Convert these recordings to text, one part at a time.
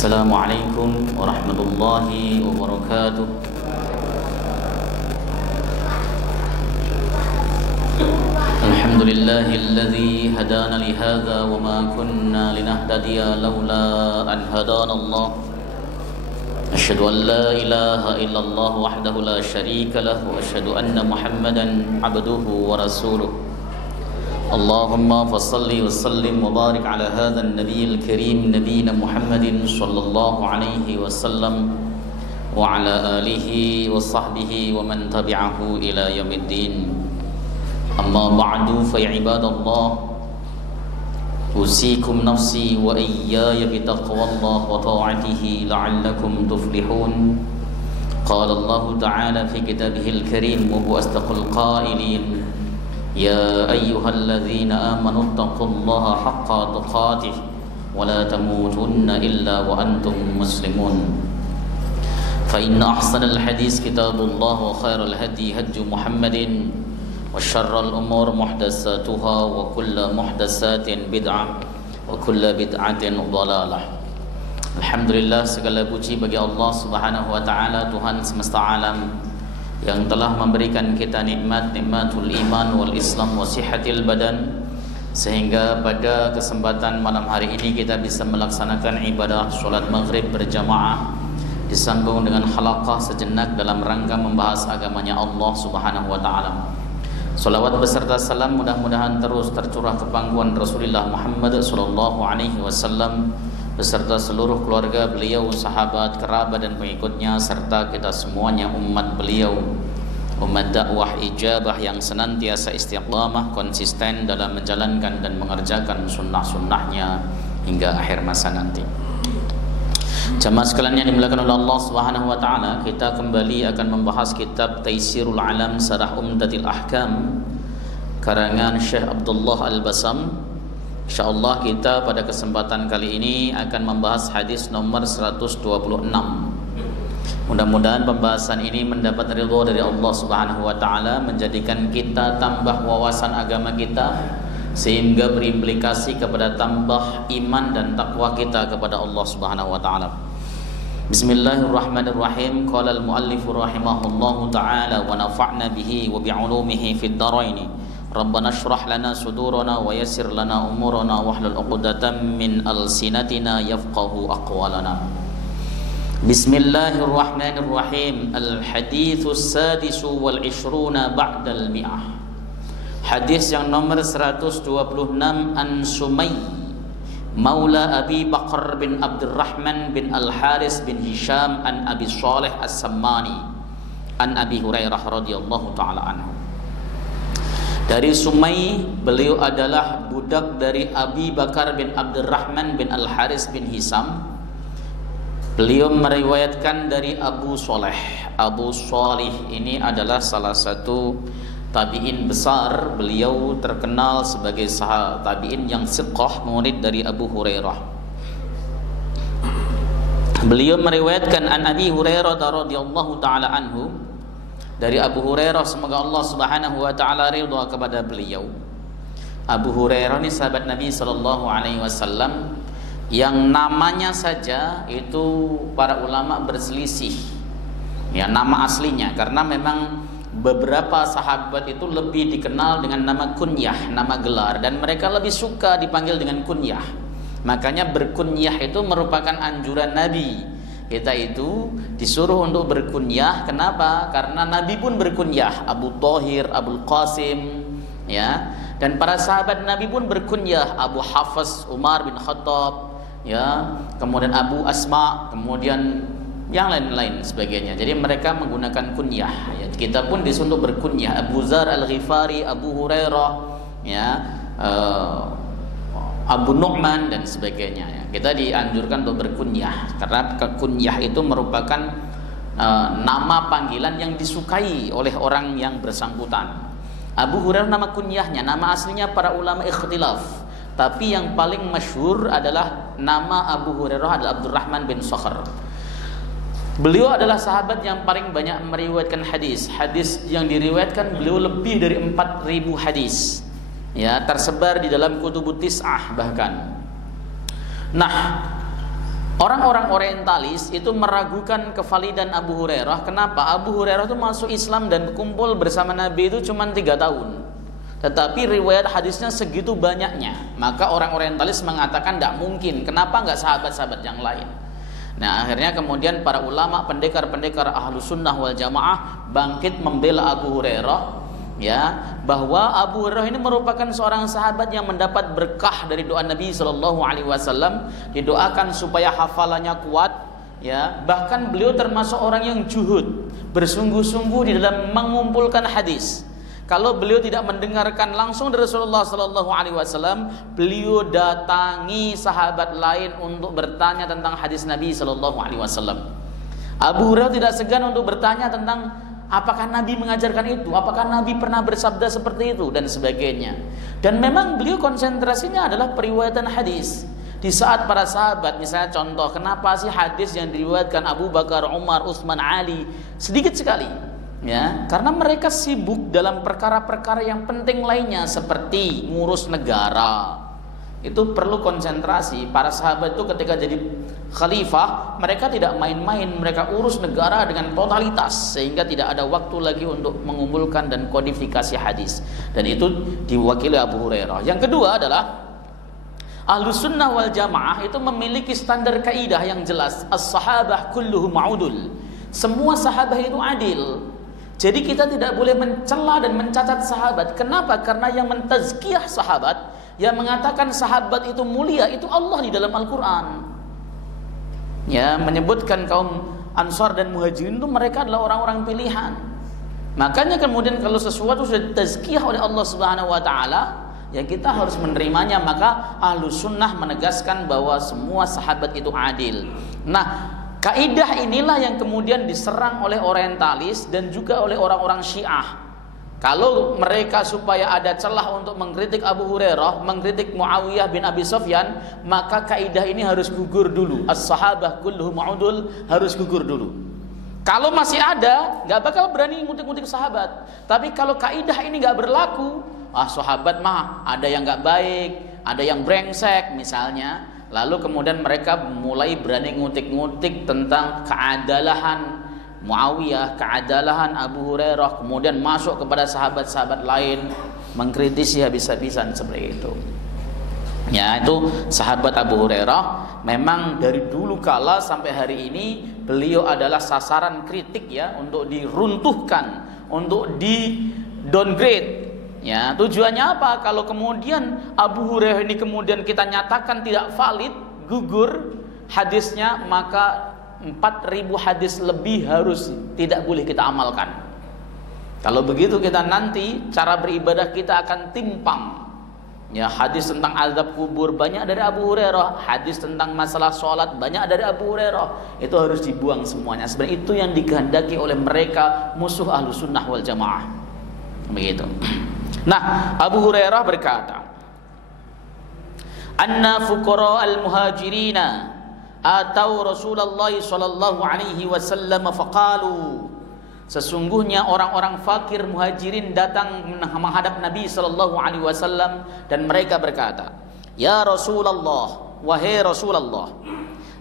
Assalamualaikum warahmatullahi wabarakatuh. Alhamdulillahilladzi hadana li hadza wa ma kunna linahtadiya laula an hadana Allah. Asyhadu an la ilaha illallah wahdahu la syarika lahu wa asyhadu anna Muhammadan abduhu wa rasuluh. Allahumma fassalli wa sallim wa barik ala hadzal nabiyil karim nabiyina Muhammadin sallallahu alaihi wasallam wa ala alihi wa sahbihi wa man tabi'ahu ila yaumiddin. Amma ba'du fa ya ibadallah, usikum nafsi wa iyaya bi taqwallah wa ta'atihi la'allakum tuflihun. Qala Allah ta'ala fi kitabihil karim wa huwa asdaqul qailin. يا أيها الذين آمنوا اتقوا الله حق تقاته ولا تموتن إلا وأنتم مسلمون فإن أحسن الحديث كتاب الله وخير الهدي هدي محمد وشر الأمور محدثاتها وكل محدثات بدعة وكل بدعة ضلالة. Alhamdulillah, segala puji bagi Allah Subhanahu wa taala, Tuhan semesta alam, yang telah memberikan kita nikmatul iman wal Islam wa sihatil badan, sehingga pada kesempatan malam hari ini kita bisa melaksanakan ibadah sholat maghrib berjamaah disambung dengan halaqah sejenak dalam rangka membahas agamanya Allah Subhanahu wa taala. Salawat beserta salam mudah-mudahan terus tercurah ke pangkuan Rasulullah Muhammad sallallahu alaihi wasallam beserta seluruh keluarga beliau, sahabat, kerabat dan pengikutnya, serta kita semuanya umat beliau, umat dakwah ijabah yang senantiasa istiqamah konsisten dalam menjalankan dan mengerjakan sunnah-sunnahnya hingga akhir masa nanti. Jamaah sekalian yang dimuliakan oleh Allah Subhanahu wa taala, kita kembali akan membahas kitab Taisirul Alam Syarah Umdatil Ahkam karangan Syekh Abdullah Al-Basam. InsyaAllah kita pada kesempatan kali ini akan membahas hadis nomor 126. Mudah-mudahan pembahasan ini mendapat ridho dari Allah Subhanahu wa taala, menjadikan kita tambah wawasan agama kita, sehingga berimplikasi kepada tambah iman dan takwa kita kepada Allah Subhanahu wa taala. Bismillahirrahmanirrahim. Qala al-muallif rahimahullahu taala wa nafa'na bihi wa bi'ulumihi fid dharain. Rabbana shrah lana sudurana wa yassir lana umurana wahlul 'uqdatam min alsinatina yafqahu aqwalana. Bismillahirrahmanirrahim. Al-haditsus sadisu wal 'ishruna ba'dal mi'ah. Hadis yang nomor 126, an Sumay Maula Abi Bakar bin Abdurrahman bin Al-Haris bin Hisham an Abi Salih As-Sammani an Abi Hurairah radhiyallahu taala anhu. Dari Sumai, beliau adalah budak dari Abi Bakar bin Abdurrahman bin Al-Haris bin Hisham. Beliau meriwayatkan dari Abu Salih. Abu Salih ini adalah salah satu tabi'in besar. Beliau terkenal sebagai tabi'in yang siqah, murid dari Abu Hurairah. Beliau meriwayatkan an Abi Hurairah radhiyallahu taala anhu, dari Abu Hurairah, semoga Allah Subhanahu wa taala ridha kepada beliau. Abu Hurairah ini sahabat Nabi sallallahu alaihi wasallam yang namanya saja itu para ulama berselisih. Ya, nama aslinya, karena memang beberapa sahabat itu lebih dikenal dengan nama kunyah, nama gelar, dan mereka lebih suka dipanggil dengan kunyah. Makanya berkunyah itu merupakan anjuran Nabi. Kita itu disuruh untuk berkunyah. Kenapa? Karena Nabi pun berkunyah, Abu Thahir, Abu Qasim, ya. Dan para sahabat Nabi pun berkunyah, Abu Hafs, Umar bin Khattab, ya. Kemudian Abu Asma, kemudian yang lain-lain sebagainya. Jadi mereka menggunakan kunyah. Ya, kita pun disuruh berkunyah, Abu Zar Al-Ghifari, Abu Hurairah, ya, Abu Nu'man dan sebagainya. Ya. Kita dianjurkan untuk berkunyah karena kunyah itu merupakan nama panggilan yang disukai oleh orang yang bersangkutan. Abu Hurairah nama kunyahnya, nama aslinya para ulama ikhtilaf. Tapi yang paling masyhur adalah nama Abu Hurairah adalah Abdurrahman bin Sakhr. Beliau adalah sahabat yang paling banyak meriwayatkan hadis. Hadis yang diriwayatkan beliau lebih dari 4.000 hadis. Ya, tersebar di dalam kutubut tis'ah bahkan. Nah, orang-orang orientalis itu meragukan kevalidan Abu Hurairah. Kenapa? Abu Hurairah itu masuk Islam dan berkumpul bersama Nabi itu cuma 3 tahun. Tetapi riwayat hadisnya segitu banyaknya. Maka orang orientalis mengatakan tidak mungkin. Kenapa enggak sahabat-sahabat yang lain? Nah, akhirnya kemudian para ulama, pendekar-pendekar Ahlus Sunnah wal Jamaah bangkit membela Abu Hurairah, ya, bahwa Abu Hurairah ini merupakan seorang sahabat yang mendapat berkah dari doa Nabi sallallahu alaihi wasallam, didoakan supaya hafalannya kuat, ya. Bahkan beliau termasuk orang yang juhud, bersungguh-sungguh di dalam mengumpulkan hadis. Kalau beliau tidak mendengarkan langsung dari Rasulullah sallallahu alaihi wasallam, beliau datangi sahabat lain untuk bertanya tentang hadis Nabi sallallahu alaihi wasallam. Abu Hurairah tidak segan untuk bertanya tentang apakah Nabi mengajarkan itu, apakah Nabi pernah bersabda seperti itu dan sebagainya. Dan memang beliau konsentrasinya adalah periwayatan hadis. Di saat para sahabat, misalnya contoh, kenapa sih hadis yang diriwayatkan Abu Bakar, Umar, Utsman, Ali sedikit sekali? Ya, karena mereka sibuk dalam perkara-perkara yang penting lainnya seperti ngurus negara. Itu perlu konsentrasi. Para sahabat itu ketika jadi khalifah, mereka tidak main-main, mereka urus negara dengan totalitas sehingga tidak ada waktu lagi untuk mengumpulkan dan kodifikasi hadis. Dan itu diwakili Abu Hurairah. Yang kedua adalah Ahlus Sunnah wal Jamaah itu memiliki standar kaidah yang jelas. As-sahabah kulluhum ma'udul. Semua sahabat itu adil. Jadi kita tidak boleh mencela dan mencacat sahabat. Kenapa? Karena yang mentazkiyah sahabat, yang mengatakan sahabat itu mulia, itu Allah di dalam Al-Quran. Ya, menyebutkan kaum Ansar dan Muhajirin itu mereka adalah orang-orang pilihan. Makanya kemudian kalau sesuatu sudah ditazkiyah oleh Allah Subhanahu wa taala, ya kita harus menerimanya. Maka Ahlus Sunnah menegaskan bahwa semua sahabat itu adil. Nah, kaidah inilah yang kemudian diserang oleh orientalis dan juga oleh orang-orang Syiah. Kalau mereka supaya ada celah untuk mengkritik Abu Hurairah, mengkritik Muawiyah bin Abi Sufyan, maka kaidah ini harus gugur dulu. As-sahabah kulluhum ma'udul, harus gugur dulu. Kalau masih ada, nggak bakal berani ngutik-ngutik sahabat. Tapi kalau kaidah ini nggak berlaku, sahabat mah ada yang nggak baik, ada yang brengsek misalnya. Lalu kemudian mereka mulai berani ngutik-ngutik tentang keadalahan Muawiyah, keadalahan Abu Hurairah, kemudian masuk kepada sahabat-sahabat lain, mengkritisi habis-habisan seperti itu. Ya, itu sahabat Abu Hurairah memang dari dulu kala sampai hari ini beliau adalah sasaran kritik, ya, untuk diruntuhkan, untuk di downgrade, Ya, tujuannya apa? Kalau kemudian Abu Hurairah ini kemudian kita nyatakan tidak valid, gugur hadisnya, maka 4.000 hadis lebih harus tidak boleh kita amalkan. Kalau begitu kita nanti cara beribadah kita akan timpang. Ya, hadis tentang azab kubur banyak dari Abu Hurairah, hadis tentang masalah sholat banyak dari Abu Hurairah. Itu harus dibuang semuanya. Sebenarnya itu yang dikehendaki oleh mereka musuh Ahlussunnah wal Jamaah. Begitu. Nah, Abu Hurairah berkata, "Anna fuqara al-muhajirina atau Rasulullah sallallahu alaihi wasallam faqalu." Sesungguhnya orang-orang fakir muhajirin datang menghadap Nabi sallallahu alaihi wasallam dan mereka berkata, "Ya Rasulullah, wahai Rasulullah,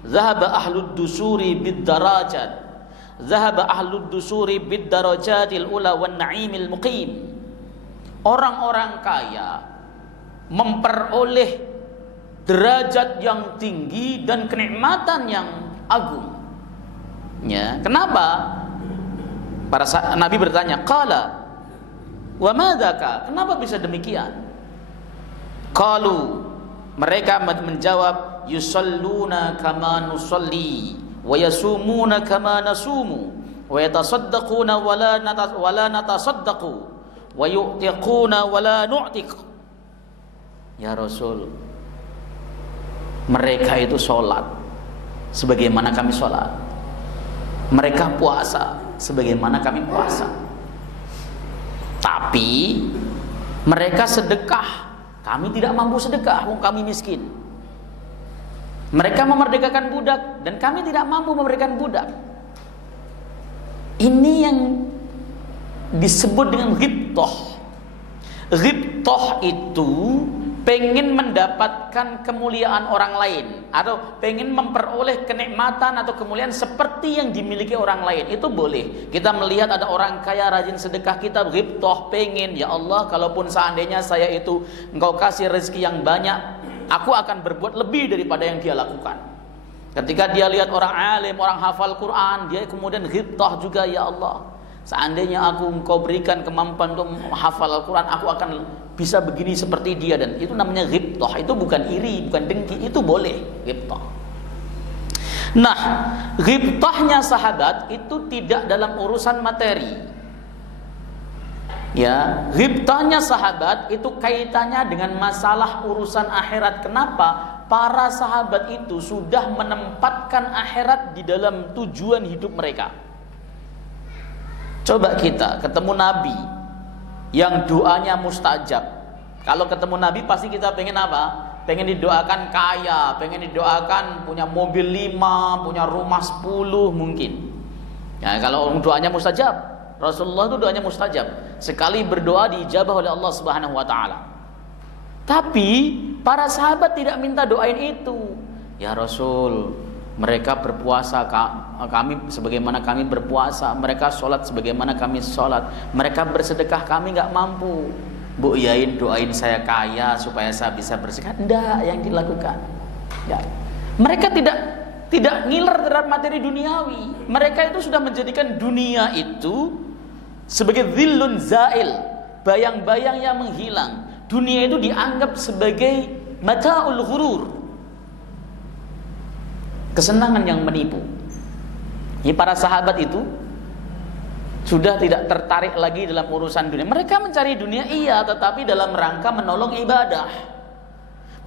zahaba ahlud dusuri bid darajat. Zahaba ahlud dusuri bid darajatil ula wan na'imil muqim." Orang-orang kaya memperoleh derajat yang tinggi dan kenikmatan yang agung. Ya, kenapa? Nabi bertanya, "Qala wa madzaka?" Kenapa bisa demikian? Qalu, mereka menjawab, "Yusalluna kama nusalli wa yasumuna kama nasumu wa yatasaddaquna wala natasaddaqu wa yu'tiquna wala nu'tiq." Ya Rasul, mereka itu sholat sebagaimana kami sholat, mereka puasa sebagaimana kami puasa, tapi mereka sedekah, kami tidak mampu sedekah, kami miskin. Mereka memerdekakan budak dan kami tidak mampu memerdekakan budak. Ini yang disebut dengan ghibthah. Ghibthah itu pengen mendapatkan kemuliaan orang lain atau pengen memperoleh kenikmatan atau kemuliaan seperti yang dimiliki orang lain. Itu boleh. Kita melihat ada orang kaya rajin sedekah, kita ghibthah, pengen, ya Allah, kalaupun seandainya saya itu Engkau kasih rezeki yang banyak, aku akan berbuat lebih daripada yang dia lakukan. Ketika dia lihat orang alim, orang hafal Quran, dia kemudian ghibthah juga, ya Allah, seandainya Engkau berikan kemampuan untuk hafal Al-Quran, aku akan bisa begini seperti dia. Dan itu namanya ghibthah. Itu bukan iri, bukan dengki, itu boleh ghibthah. Nah, ghibthahnya sahabat itu tidak dalam urusan materi. Ya, ghibthahnya sahabat itu kaitannya dengan masalah urusan akhirat. Kenapa? Para sahabat itu sudah menempatkan akhirat di dalam tujuan hidup mereka. Coba kita ketemu Nabi yang doanya mustajab. Kalau ketemu Nabi pasti kita pengen apa? Pengen didoakan kaya, pengen didoakan punya mobil 5, punya rumah 10 mungkin. Ya, kalau doanya mustajab, Rasulullah itu doanya mustajab. Sekali berdoa diijabah oleh Allah Subhanahu wa taala. Tapi para sahabat tidak minta doain itu. Ya Rasul, mereka berpuasa, kami sebagaimana kami berpuasa, mereka sholat sebagaimana kami sholat, mereka bersedekah, kami nggak mampu. Bu Yain doain saya kaya supaya saya bisa bersedekah. Tidak yang dilakukan. Ya. Mereka tidak ngiler terhadap materi duniawi. Mereka itu sudah menjadikan dunia itu sebagai dhillun zail, bayang-bayang yang menghilang. Dunia itu dianggap sebagai mata'ul ghurur, kesenangan yang menipu. Ini para sahabat itu sudah tidak tertarik lagi dalam urusan dunia. Mereka mencari dunia, iya, tetapi dalam rangka menolong ibadah.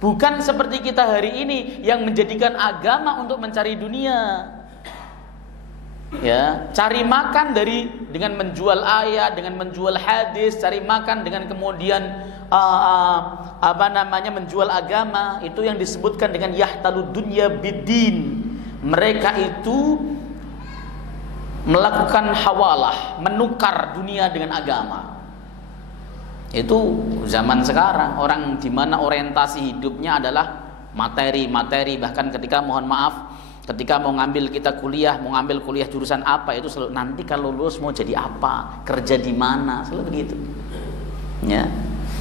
Bukan seperti kita hari ini yang menjadikan agama untuk mencari dunia. Ya, cari makan dengan menjual ayat, dengan menjual hadis, cari makan dengan kemudian menjual agama. Itu yang disebutkan dengan yahtalud dunya biddin. Mereka itu melakukan hawalah, menukar dunia dengan agama. Itu zaman sekarang, orang di mana orientasi hidupnya adalah materi, bahkan ketika mohon maaf, ketika mau ngambil kita kuliah, mau ngambil kuliah jurusan apa, itu selalu nanti kalau lulus mau jadi apa, kerja di mana, selalu begitu. Ya.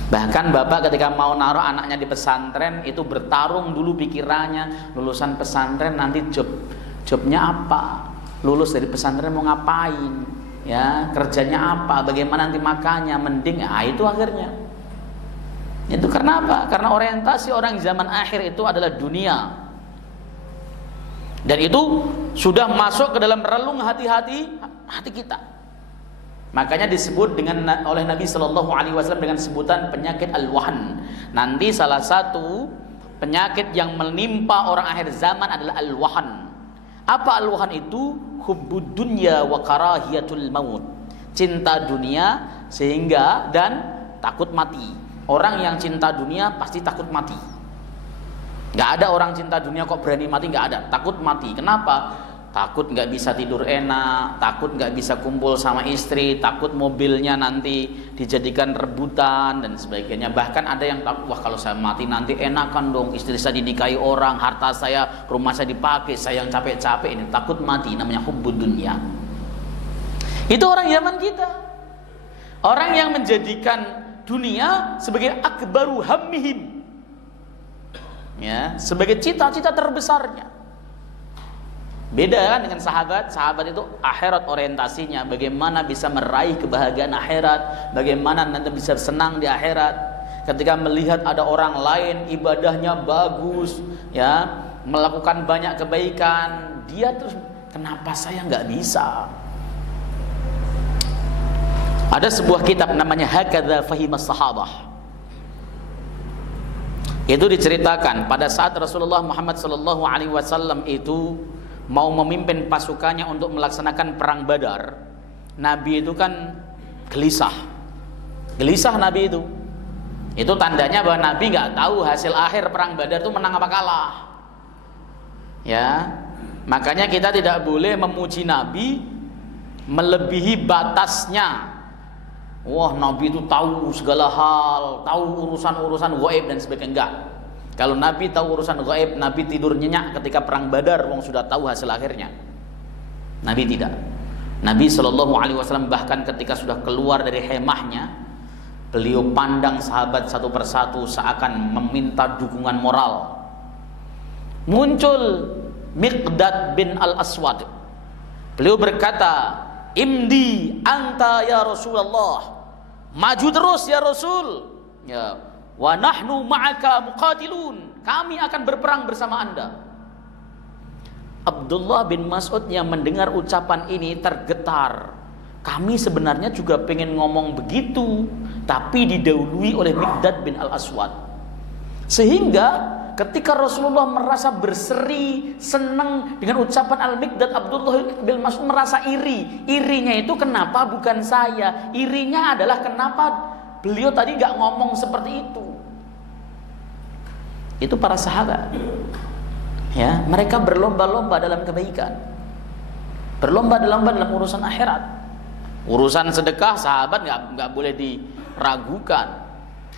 Bahkan bapak ketika mau naruh anaknya di pesantren itu bertarung dulu pikirannya, lulusan pesantren nanti jobnya apa, lulus dari pesantren mau ngapain, ya kerjanya apa, bagaimana nanti makannya, mending itu akhirnya Itu karena apa? Karena orientasi orang zaman akhir itu adalah dunia. Dan itu sudah masuk ke dalam relung hati kita. Makanya disebut oleh Nabi Shallallahu Alaihi Wasallam dengan sebutan penyakit al-wahn. Nanti salah satu penyakit yang menimpa orang akhir zaman adalah al-wahn. Apa al-wahn itu? Hubbud dunya wa karahiyatul maut. Cinta dunia sehingga dan takut mati. Orang yang cinta dunia pasti takut mati. Gak ada orang cinta dunia kok berani mati, gak ada. Takut mati. Kenapa? Takut gak bisa tidur enak, takut gak bisa kumpul sama istri, takut mobilnya nanti dijadikan rebutan dan sebagainya. Bahkan ada yang takut, wah kalau saya mati nanti enakan dong, istri saya dinikahi orang, harta saya, rumah saya dipakai, saya yang capek-capek ini. Takut mati, namanya hubbud dunya. Itu orang zaman kita. Orang yang menjadikan dunia sebagai akbaru hammihim, ya, sebagai cita-cita terbesarnya. Beda kan dengan sahabat. Sahabat itu akhirat orientasinya, bagaimana bisa meraih kebahagiaan akhirat, bagaimana nanti bisa senang di akhirat. Ketika melihat ada orang lain ibadahnya bagus, ya, melakukan banyak kebaikan, dia terus kenapa saya nggak bisa? Ada sebuah kitab namanya Hakadha Fahimas Sahabah. Itu diceritakan pada saat Rasulullah Muhammad sallallahu alaihi wasallam itu mau memimpin pasukannya untuk melaksanakan perang Badar. Nabi itu kan gelisah. Gelisah Nabi itu. Itu tandanya bahwa Nabi nggak tahu hasil akhir perang Badar itu menang apa kalah. Ya. Makanya kita tidak boleh memuji Nabi melebihi batasnya. Wah, Nabi itu tahu segala hal, tahu urusan-urusan gaib dan sebagainya. Enggak. Kalau Nabi tahu urusan gaib, Nabi tidur nyenyak ketika perang Badar, wong sudah tahu hasil akhirnya. Nabi tidak. Nabi Shallallahu Alaihi Wasallam bahkan ketika sudah keluar dari hemahnya, beliau pandang sahabat satu persatu seakan meminta dukungan moral. Muncul Miqdad bin Al-Aswad. Beliau berkata, "Imdi anta ya Rasulullah." Maju terus ya Rasul. Ya, wa nahnu ma'aka muqatilun. Kami akan berperang bersama Anda. Abdullah bin Mas'ud yang mendengar ucapan ini tergetar. Kami sebenarnya juga pengen ngomong begitu, tapi didahului oleh Miqdad bin Al-Aswad. Sehingga ketika Rasulullah merasa berseri, senang dengan ucapan Al-Miqdad, Abdullah bin Mas'ud merasa iri. Irinya itu kenapa bukan saya? Irinya adalah kenapa beliau tadi gak ngomong seperti itu. Itu para sahabat. Ya, mereka berlomba-lomba dalam kebaikan. Berlomba-lomba dalam urusan akhirat. Urusan sedekah sahabat gak boleh diragukan.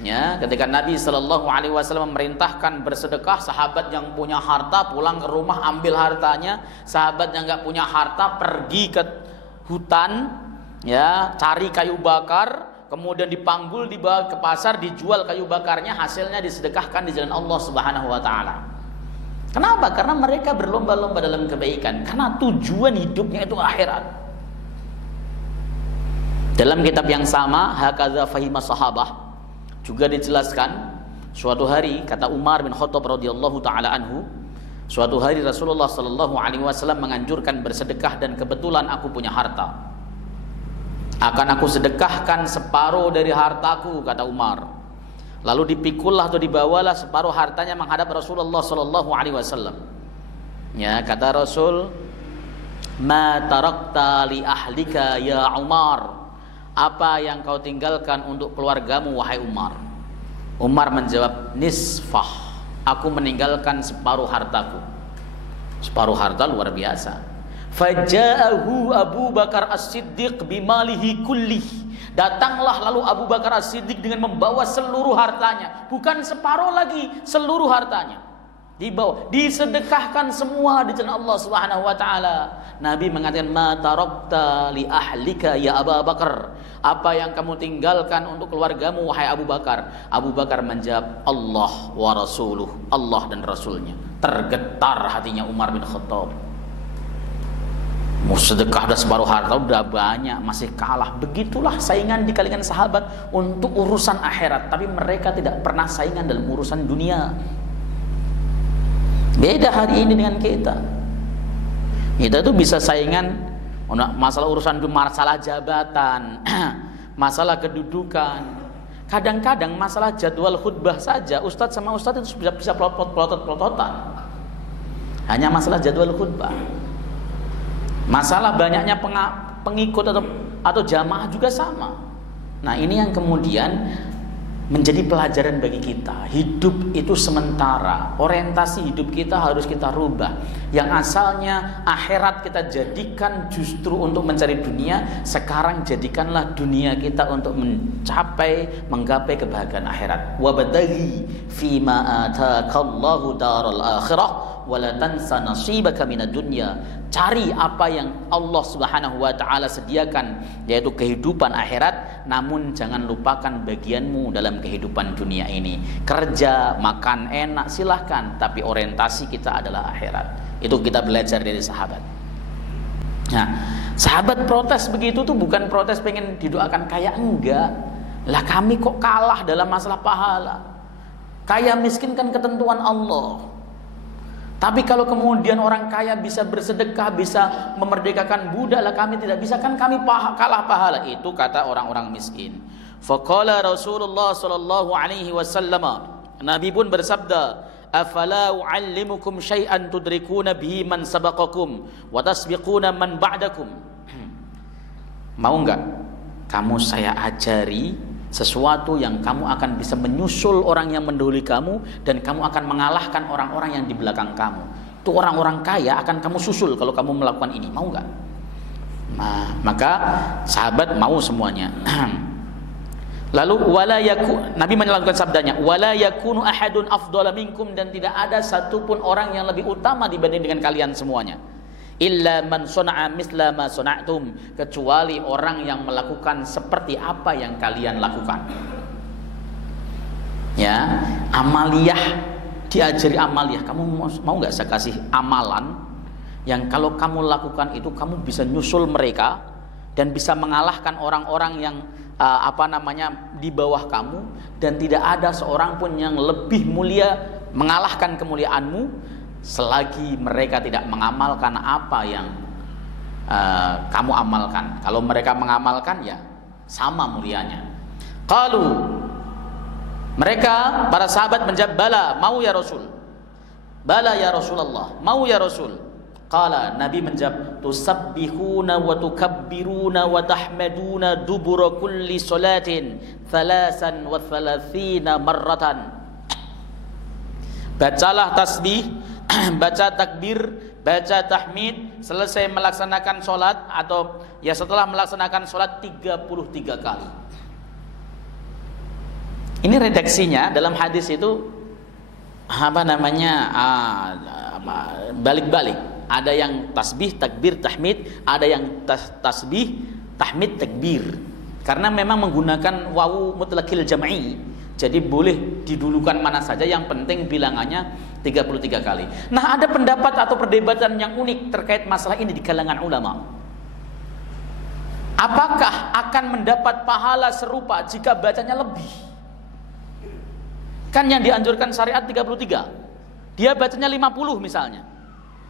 Ya, ketika Nabi Shallallahu Alaihi Wasallam memerintahkan bersedekah, sahabat yang punya harta pulang ke rumah ambil hartanya, sahabat yang nggak punya harta pergi ke hutan, ya, cari kayu bakar, kemudian dipanggul, dibawa ke pasar, dijual kayu bakarnya, hasilnya disedekahkan di jalan Allah Subhanahu Wa Taala. Kenapa? Karena mereka berlomba-lomba dalam kebaikan, karena tujuan hidupnya itu akhirat. Dalam kitab yang sama, Hakadha Fahimas Sahabah, juga dijelaskan suatu hari, kata Umar bin Khattab radhiyallahu taala anhu, suatu hari Rasulullah sallallahu alaihi wasallam menganjurkan bersedekah dan kebetulan aku punya harta. Akan aku sedekahkan separuh dari hartaku, kata Umar. Lalu dipikullah atau dibawalah separuh hartanya menghadap Rasulullah sallallahu alaihi wasallam. Ya, kata Rasul, "Ma tarakta li ahlika ya Umar?" Apa yang kau tinggalkan untuk keluargamu wahai Umar? Umar menjawab, "Nisfah." Aku meninggalkan separuh hartaku. Separuh harta luar biasa. Faja'ahu Abu Bakar As-Siddiq bimalihi kullih. Datanglah lalu Abu Bakar As-Siddiq dengan membawa seluruh hartanya. Bukan separuh lagi, seluruh hartanya dibawa, disedekahkan semua di jalan Allah Subhanahu wa taala. Nabi mengatakan, "Ma tarakta li ahlika ya Abu Bakar." Apa yang kamu tinggalkan untuk keluargamu wahai Abu Bakar? Abu Bakar menjawab, "Allah wa rasuluh." Allah dan Rasulnya. Tergetar hatinya Umar bin Khattab. Mau sedekah udah separuh harta, udah banyak, masih kalah. Begitulah saingan di kalangan sahabat untuk urusan akhirat. Tapi mereka tidak pernah saingan dalam urusan dunia. Beda hari ini dengan kita. Kita tuh bisa saingan masalah urusan masalah jabatan, masalah kedudukan. Kadang-kadang masalah jadwal khutbah saja, ustadz sama ustadz itu bisa pelotot-pelototan. Hanya masalah jadwal khutbah. Masalah banyaknya pengikut atau jamaah juga sama. Nah, ini yang kemudian menjadi pelajaran bagi kita. Hidup itu sementara. Orientasi hidup kita harus kita rubah. Yang asalnya akhirat kita jadikan justru untuk mencari dunia, sekarang jadikanlah dunia kita untuk menggapai kebahagiaan akhirat. Wabtaghi fima ataakallahu daral akhirah wala tansa nasibaka minad dunya. Cari apa yang Allah Subhanahu wa taala sediakan, yaitu kehidupan akhirat, namun jangan lupakan bagianmu dalam kehidupan dunia ini. Kerja, makan enak silahkan, tapi orientasi kita adalah akhirat. Itu kita belajar dari sahabat. Nah, sahabat protes begitu tuh bukan protes pengen didoakan kaya, enggak. Lah kami kok kalah dalam masalah pahala. Kaya miskin kan ketentuan Allah. Tapi kalau kemudian orang kaya bisa bersedekah, bisa memerdekakan budak, lah kami tidak bisa, kan kami kalah pahala. Itu kata orang-orang miskin. Faqala Rasulullah sallallahu alaihi wasallam, Nabi pun bersabda, afala uallimukum syai'an tudrikuna bihi man sabaqakum wa tasbiquna man ba'dakum. Mau enggak kamu saya ajari sesuatu yang kamu akan bisa menyusul orang yang mendahului kamu, dan kamu akan mengalahkan orang-orang yang di belakang kamu. Itu orang-orang kaya akan kamu susul kalau kamu melakukan ini. Mau nggak? Nah, maka sahabat mau semuanya. Lalu Nabi menyelamatkan sabdanya, wala yakunu ahadun afdala minkum, dan tidak ada satupun orang yang lebih utama dibanding dengan kalian semuanya. Illa man sana'a misla ma sana'tum, kecuali orang yang melakukan seperti apa yang kalian lakukan. Ya, amaliyah, diajari amaliyah. Kamu mau nggak saya kasih amalan yang kalau kamu lakukan itu kamu bisa nyusul mereka dan bisa mengalahkan orang-orang yang di bawah kamu, dan tidak ada seorang pun yang lebih mulia mengalahkan kemuliaanmu selagi mereka tidak mengamalkan apa yang kamu amalkan. Kalau mereka mengamalkan, ya sama mulianya. Qalu, mereka para sahabat menjawab, bala, mau ya Rasul. Bala ya Rasulullah, mau ya Rasul. Qala, Nabi menjawab, tusabbihuna wa tukabbiruna wa tahmaduna dubura kulli salatin 33 marratan. Bacalah tasbih, baca takbir, baca tahmid selesai melaksanakan sholat, atau ya setelah melaksanakan sholat 33 kali. Ini redaksinya dalam hadis itu balik-balik. Ada yang tasbih, takbir, tahmid, ada yang tasbih, tahmid, takbir. Karena memang menggunakan wawu mutlaqil jam'i. Jadi boleh didulukan mana saja, yang penting bilangannya 33 kali. Nah, ada pendapat atau perdebatan yang unik terkait masalah ini di kalangan ulama. Apakah akan mendapat pahala serupa jika bacanya lebih? Kan yang dianjurkan syariat 33. Dia bacanya 50 misalnya.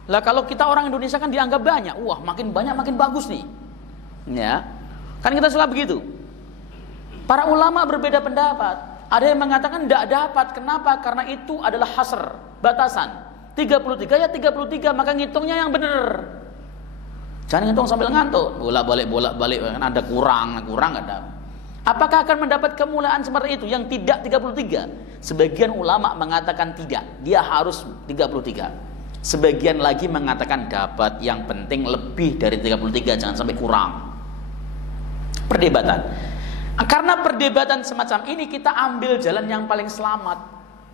Lah kalau kita orang Indonesia kan dianggap banyak. Wah, makin banyak makin bagus nih. Ya. Kan kita suka begitu. Para ulama berbeda pendapat. Ada yang mengatakan tidak dapat. Kenapa? Karena itu adalah hasr, batasan. 33 ya 33, maka ngitungnya yang benar. Jangan ngitung sambil ngantuk. Bolak-balik kan ada kurang ada. Apakah akan mendapat kemuliaan seperti itu yang tidak 33? Sebagian ulama mengatakan tidak, dia harus 33. Sebagian lagi mengatakan dapat, yang penting lebih dari 33, jangan sampai kurang. Perdebatan. Karena perdebatan semacam ini, kita ambil jalan yang paling selamat.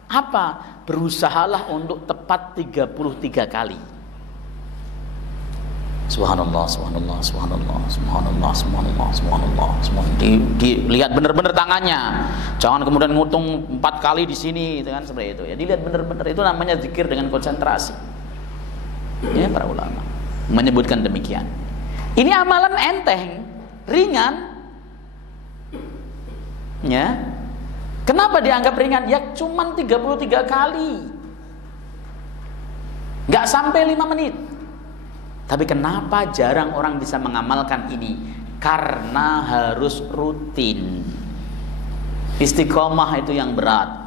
Apa? Berusahalah untuk tepat 33 kali. Subhanallah, subhanallah, subhanallah, subhanallah, subhanallah, subhanallah, subhanallah. Dilihat benar-benar tangannya. Jangan kemudian ngutung 4 kali di sini, kan seperti itu ya. Dilihat benar-benar, itu namanya zikir dengan konsentrasi. Ya, para ulama menyebutkan demikian. Ini amalan enteng, ringan. Ya. Kenapa dianggap ringan? Ya cuman 33 kali. Nggak sampai 5 menit. Tapi kenapa jarang orang bisa mengamalkan ini? Karena harus rutin. Istiqomah itu yang berat.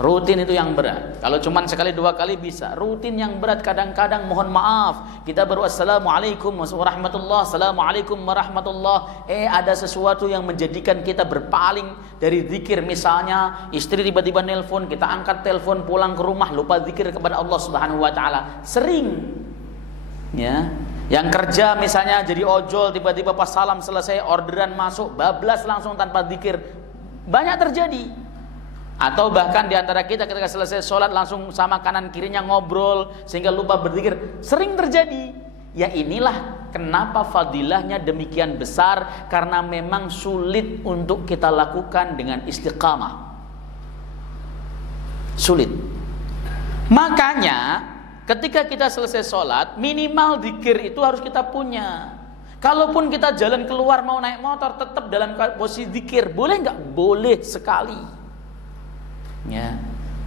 Rutin itu yang berat. Kalau cuman sekali 2 kali bisa. Rutin yang berat kadang-kadang mohon maaf. Kita baru assalamualaikum warahmatullah, assalamualaikum warahmatullah. Ada sesuatu yang menjadikan kita berpaling dari zikir. Misalnya istri tiba-tiba nelpon, kita angkat telepon, pulang ke rumah lupa zikir kepada Allah Subhanahu wa taala. Sering. Ya. Yang kerja misalnya jadi ojol, tiba-tiba pas salam selesai orderan masuk, bablas langsung tanpa zikir. Banyak terjadi. Atau bahkan diantara kita ketika selesai sholat langsung sama kanan kirinya ngobrol sehingga lupa berzikir. Sering terjadi. Ya inilah kenapa fadilahnya demikian besar, karena memang sulit untuk kita lakukan dengan istiqamah. Sulit. Makanya ketika kita selesai sholat, minimal zikir itu harus kita punya. Kalaupun kita jalan keluar mau naik motor, tetap dalam posisi zikir. Boleh nggak? Boleh sekali. Ya,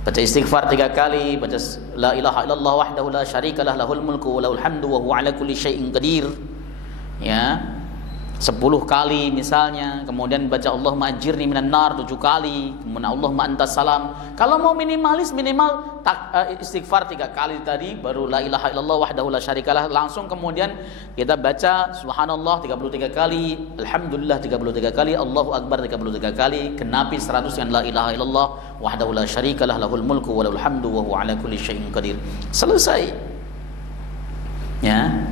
baca istighfar 3 kali, baca la ilaha illallah wahdahu la syarikalah lahul mulku wa lahul hamdu wa huwa ala kulli syai'in qadir. Ya, 10 kali misalnya. Kemudian baca Allahumma ajirni minan nar 7 kali. Kemudian Allahumma antas salam. Kalau mau minimalis, minimal istighfar 3 kali tadi, baru la ilaha illallah wahdahu la syarikalah. Langsung kemudian kita baca subhanallah 33 kali, alhamdulillah 33 kali, Allahu akbar 33 kali, genapi 100 dengan la ilaha illallah wahdahu la syarikalah lahul mulku wa lahul hamdu wa huwa ala kulli syai'in qadir. Selesai. Ya.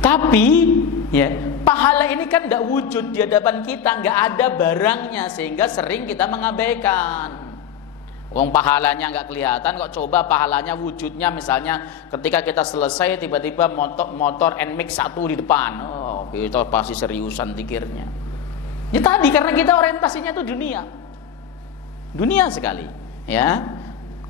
Tapi ya, pahala ini kan tidak wujud di hadapan kita, nggak ada barangnya, sehingga sering kita mengabaikan. Wong pahalanya nggak kelihatan, kok coba pahalanya wujudnya misalnya ketika kita selesai tiba-tiba motor NMAX 1 di depan. Oh, kita pasti seriusan zikirnya. Ya tadi karena kita orientasinya itu dunia. Dunia sekali, ya.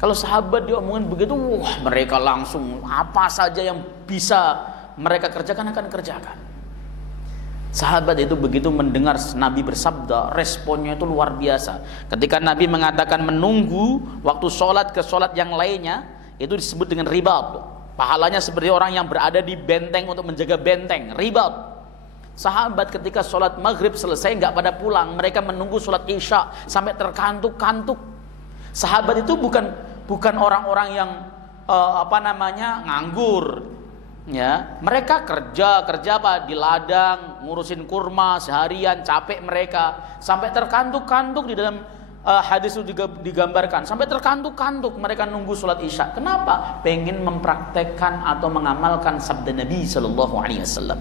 Kalau sahabat diomongin begitu, wah mereka langsung apa saja yang bisa mereka kerjakan akan kerjakan. Sahabat itu begitu mendengar Nabi bersabda, responnya itu luar biasa. Ketika Nabi mengatakan menunggu waktu sholat ke sholat yang lainnya, itu disebut dengan ribat. Pahalanya seperti orang yang berada di benteng untuk menjaga benteng, ribat. Sahabat ketika sholat maghrib selesai nggak pada pulang, mereka menunggu sholat isya sampai terkantuk-kantuk. Sahabat itu bukan orang-orang yang nganggur. Ya, mereka kerja apa di ladang, ngurusin kurma seharian, capek mereka sampai terkantuk-kantuk. Di dalam hadis itu juga digambarkan sampai terkantuk-kantuk mereka nunggu sholat isya. Kenapa? Pengen mempraktekkan atau mengamalkan sabda Nabi Sallallahu Alaihi Wasallam.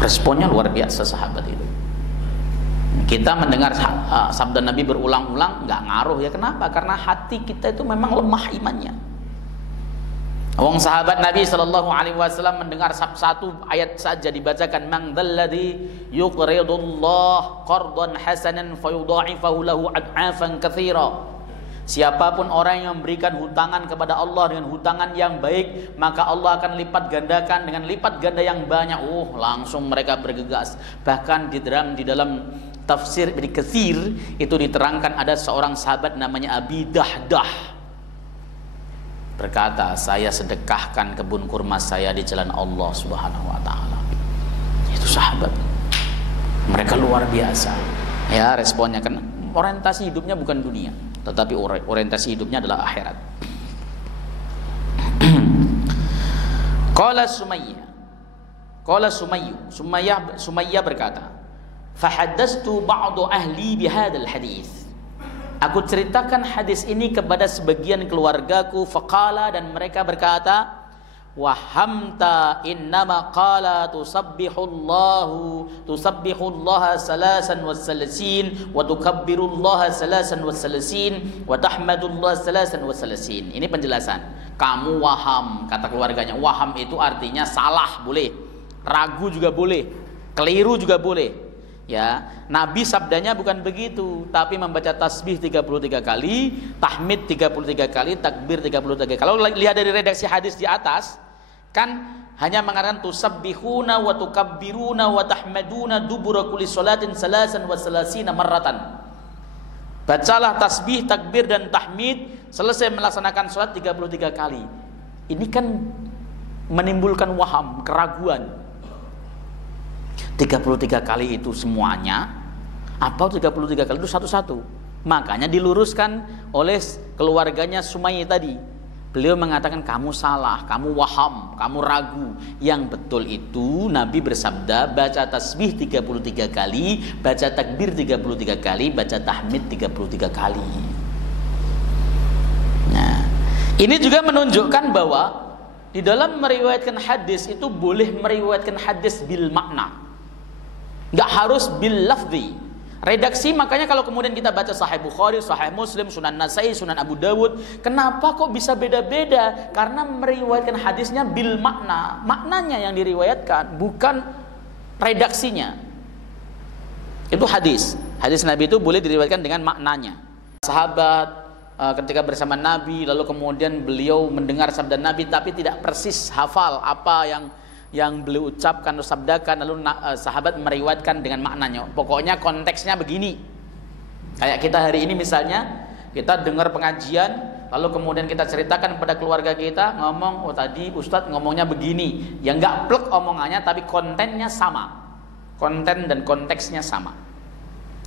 Responnya luar biasa sahabat itu. Kita mendengar sabda Nabi berulang-ulang nggak ngaruh ya. Kenapa? Karena hati kita itu memang lemah imannya. Wong sahabat Nabi Sallallahu Alaihi Wasallam mendengar satu ayat saja dibacakan, man dzalladzi yuqridullah qardan hasanan fayudha'ifahu lahu ad'afan katsira. Siapapun orang yang memberikan hutangan kepada Allah dengan hutangan yang baik, maka Allah akan lipat gandakan dengan lipat ganda yang banyak. Langsung mereka bergegas. Bahkan di dalam tafsir Ibnu Katsir itu diterangkan ada seorang sahabat namanya Abi Dahdah. Berkata, saya sedekahkan kebun kurma saya di jalan Allah Subhanahu wa taala. Itu sahabat. Mereka luar biasa. Ya, responnya kan orientasi hidupnya bukan dunia, tetapi orientasi hidupnya adalah akhirat. Qala Sumayyah berkata, "Fahaddastu ba'du ahli bihadzal hadits." Aku ceritakan hadis ini kepada sebagian keluargaku. Faqala, dan mereka berkata, wahamta innama qala tusabbihullaha salasan wassalasin wa tukabbirullaha salasan wassalasin wa tahmadullaha salasan wassalasin. Ini penjelasan. Kamu waham, kata keluarganya. Waham itu artinya salah boleh, ragu juga boleh, keliru juga boleh. Ya, Nabi sabdanya bukan begitu, tapi membaca tasbih 33 kali, tahmid 33 kali, takbir 33 kali. Kalau lihat dari redaksi hadis di atas, kan hanya mengatakan tusabbihuna wa tukabbiruna wa tahmaduna dubura kulli salatin salasan wa salasina marratan. Bacalah tasbih, takbir dan tahmid selesai melaksanakan salat 33 kali. Ini kan menimbulkan waham, keraguan. 33 kali itu semuanya atau 33 kali itu satu-satu? Makanya diluruskan oleh keluarganya Sumayyah tadi. Beliau mengatakan kamu salah, kamu waham, kamu ragu. Yang betul itu Nabi bersabda baca tasbih 33 kali, baca takbir 33 kali, baca tahmid 33 kali. Nah, ini juga menunjukkan bahwa di dalam meriwayatkan hadis itu boleh meriwayatkan hadis bil makna, nggak harus bil lafzi. Redaksi, makanya kalau kemudian kita baca Sahih Bukhari, Sahih Muslim, Sunan Nasai, Sunan Abu Dawud, kenapa kok bisa beda-beda? Karena meriwayatkan hadisnya bil makna, maknanya yang diriwayatkan, bukan redaksinya. Itu hadis Nabi itu boleh diriwayatkan dengan maknanya. Sahabat ketika bersama Nabi, lalu kemudian beliau mendengar sabda Nabi tapi tidak persis hafal apa yang beliau ucapkan atau sabdakan, lalu sahabat meriwayatkan dengan maknanya. Pokoknya konteksnya begini. Kayak kita hari ini misalnya, kita dengar pengajian, lalu kemudian kita ceritakan kepada keluarga kita, ngomong, oh tadi Ustadz ngomongnya begini. Ya nggak plek omongannya, tapi kontennya sama. Konten dan konteksnya sama.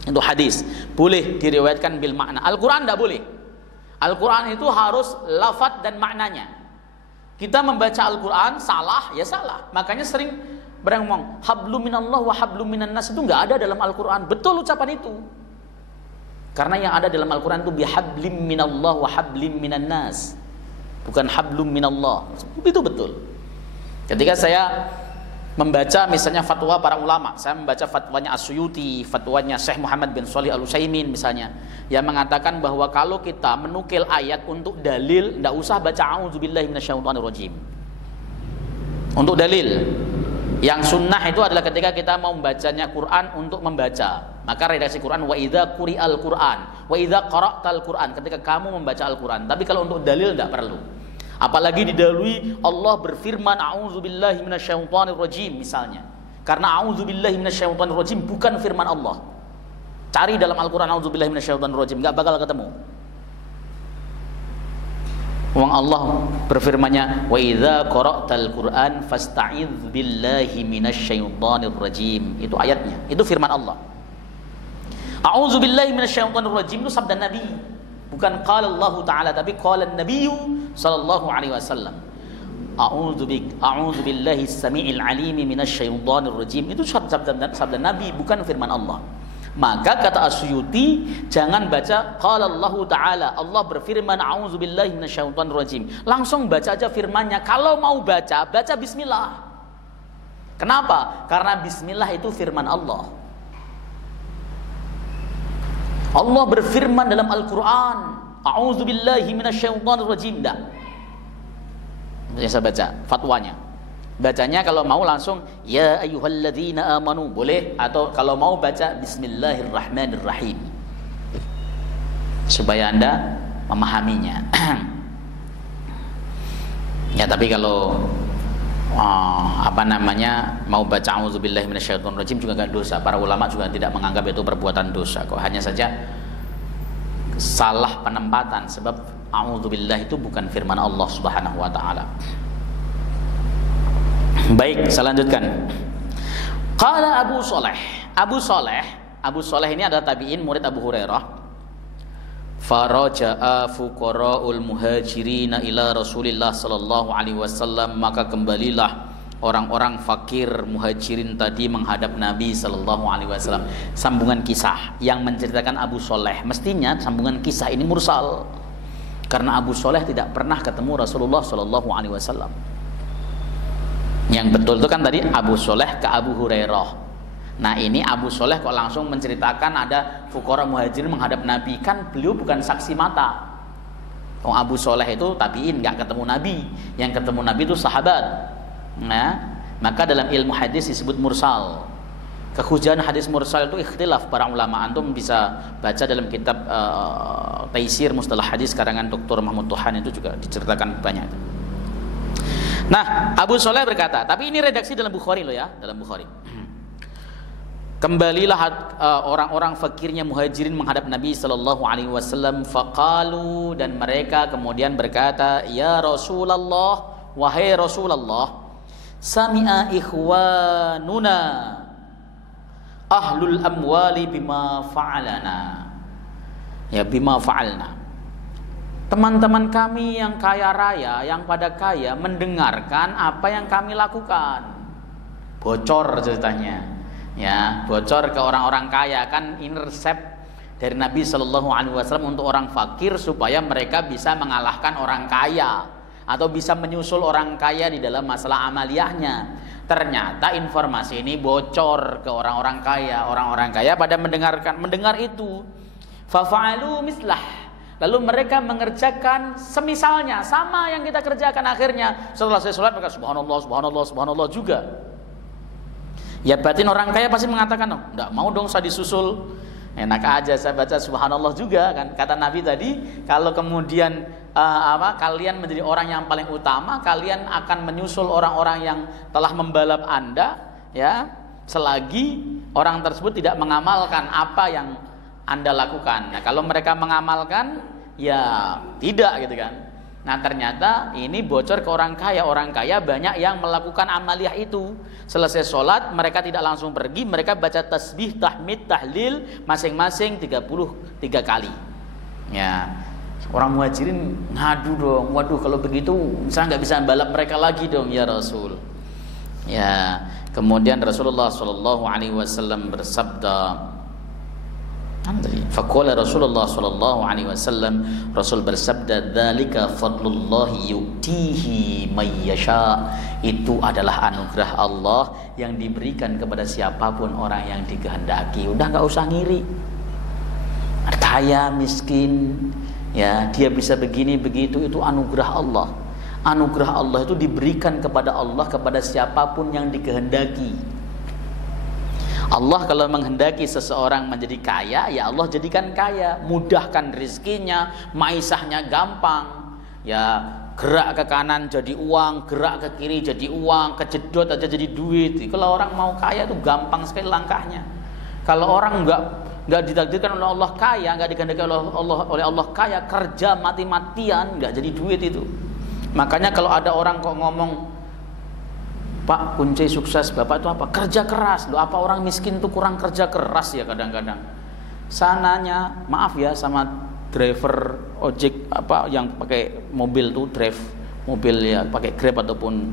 Itu hadis. Boleh diriwayatkan bil makna. Al-Quran tidak boleh. Al-Quran itu harus lafadz dan maknanya. Kita membaca Al-Quran salah, ya salah. Makanya sering berangmong hablum minallah wa hablum minan nas, itu nggak ada dalam Al-Quran. Betul ucapan itu. Karena yang ada dalam Al-Quran itu bihablim minallah wa hablim minan nas, bukan hablum minallah. Itu betul. Ketika saya membaca misalnya fatwa para ulama, saya membaca fatwanya As-Suyuti, fatwanya Syekh Muhammad bin Shalih Al-Utsaimin misalnya, yang mengatakan bahwa kalau kita menukil ayat untuk dalil, tidak usah baca a'udzubillahi minasyaitonirrajim. Untuk dalil, yang sunnah itu adalah ketika kita mau membacanya Quran untuk membaca, maka redaksi Quran wa idza quri'al Quran, wa idza qara'tal Quran, ketika kamu membaca Al-Quran. Tapi kalau untuk dalil tidak perlu. Apalagi didahului Allah berfirman a'udzubillahi minasyaitonirrajim misalnya. Karena a'udzubillahi minasyaitonirrajim bukan firman Allah. Cari dalam Al-Qur'an a'udzubillahi minasyaitonirrajim, enggak bakal ketemu. Wong Allah berfirmannya wa idza qara'tal Qur'an fasta'idz billahi minasyaitonirrajim. Itu ayatnya. Itu firman Allah. A'udzubillahi minasyaitonirrajim itu sabda Nabi. Bukan qala Allah Ta'ala, tapi qala Nabi sallallahu alaihi wasallam. A'udzu billahi as-sami'il 'alimi minasyaitonir rajim. Itu sabda Nabi, bukan firman Allah. Maka kata As-Suyuti, jangan baca qala Allah Ta'ala, Allah berfirman a'udzu billahi minasyaitonir rajim. Langsung baca aja firmannya. Kalau mau baca bismillah. Kenapa? Karena bismillah itu firman Allah. Allah berfirman dalam Al-Quran a'udzubillahi minasyaitonirrajim. Saya baca fatwanya. Bacanya kalau mau langsung ya ayyuhalladzina amanu boleh, atau kalau mau baca bismillahirrahmanirrahim, supaya Anda memahaminya. Ya, tapi kalau mau baca auzubillahi minasyaitonirrajim juga enggak dosa. Para ulama juga tidak menganggap itu perbuatan dosa kok. Hanya saja salah penempatan, sebab auzubillahi itu bukan firman Allah Subhanahu wa taala. Baik, saya lanjutkan. Qala Abu Shalih ini adalah tabi'in, murid Abu Hurairah. Faraja'a fuqara'ul muhajirina ila Rasulillah sallallahu alaihi wasallam, maka kembalilah orang-orang fakir muhajirin tadi menghadap Nabi sallallahu alaihi wasallam. Sambungan kisah yang menceritakan Abu Shalih, mestinya sambungan kisah ini mursal, karena Abu Shalih tidak pernah ketemu Rasulullah sallallahu alaihi wasallam. Yang betul itu kan tadi Abu Shalih ke Abu Hurairah. Nah, ini Abu Shalih kok langsung menceritakan ada fuqara muhajirin menghadap Nabi. Kan beliau bukan saksi mata. Abu Shalih itu tabi'in, nggak ketemu Nabi. Yang ketemu Nabi itu sahabat. Nah, maka dalam ilmu hadis disebut mursal. Kehujahan hadis mursal itu ikhtilaf para ulama. Antum bisa baca dalam kitab Taisir Mustalah Hadis karangan Dr. Mahmud Tuhan, itu juga diceritakan banyak. Nah, Abu Sholeh berkata, tapi ini redaksi dalam Bukhari loh ya, dalam Bukhari. Kembalilah orang-orang fakirnya muhajirin menghadap Nabi sallallahu alaihi wasallam, faqalu, dan mereka kemudian berkata, ya Rasulullah, wahai Rasulullah, sami'a ikhwanuna ahlul amwali bima fa'alana. Ya, bima fa'alna. Teman-teman kami yang kaya raya, yang pada kaya, mendengarkan apa yang kami lakukan. Bocor ceritanya. Ya, bocor ke orang-orang kaya, kan ini resep dari Nabi Shallallahu Alaihi Wasallam untuk orang fakir supaya mereka bisa mengalahkan orang kaya atau bisa menyusul orang kaya di dalam masalah amaliyahnya. Ternyata informasi ini bocor ke orang-orang kaya pada mendengar itu. Fafa'alu mislah, lalu mereka mengerjakan semisalnya, sama yang kita kerjakan. Akhirnya setelah saya sholat mereka subhanallah, subhanallah, subhanallah juga. Ya batin orang kaya pasti mengatakan, oh, enggak mau dong saya disusul. Enak aja saya baca subhanallah juga kan. Kata Nabi tadi, kalau kemudian kalian menjadi orang yang paling utama, kalian akan menyusul orang-orang yang telah membalap Anda, ya, selagi orang tersebut tidak mengamalkan apa yang Anda lakukan. Nah, kalau mereka mengamalkan, ya tidak gitu kan. Nah, ternyata ini bocor ke orang kaya. Orang kaya banyak yang melakukan amaliyah itu. Selesai sholat, mereka tidak langsung pergi. Mereka baca tasbih, tahmid, tahlil masing-masing 33 kali. Ya, orang muhajirin ngadu dong. Waduh, kalau begitu saya nggak bisa balap mereka lagi dong ya Rasul. Ya, kemudian Rasulullah SAW bersabda, faqala Rasulullah sallallahu alaihi wasallam, Rasul bersabda, dzalika fadlullahi yu'tihi may yasha, itu adalah anugerah Allah yang diberikan kepada siapapun orang yang dikehendaki. Udah enggak usah ngiri. Kaya miskin, ya, dia bisa begini begitu, itu anugerah Allah. Anugerah Allah itu diberikan kepada Allah kepada siapapun yang dikehendaki. Allah kalau menghendaki seseorang menjadi kaya, ya Allah jadikan kaya, mudahkan rizkinya, maisahnya gampang. Ya, gerak ke kanan jadi uang, gerak ke kiri jadi uang, kejedot aja jadi duit. Kalau orang mau kaya itu gampang sekali langkahnya. Kalau orang enggak ditakdirkan oleh Allah kaya, enggak dikehendaki oleh Allah kaya, kerja mati-matian enggak jadi duit itu. Makanya kalau ada orang kok ngomong, Pak, kunci sukses Bapak itu apa? Kerja keras. Loh, apa orang miskin itu kurang kerja keras ya kadang-kadang? Sananya, maaf ya, sama driver ojek yang pakai mobil tuh, drive mobil ya, pakai Grab ataupun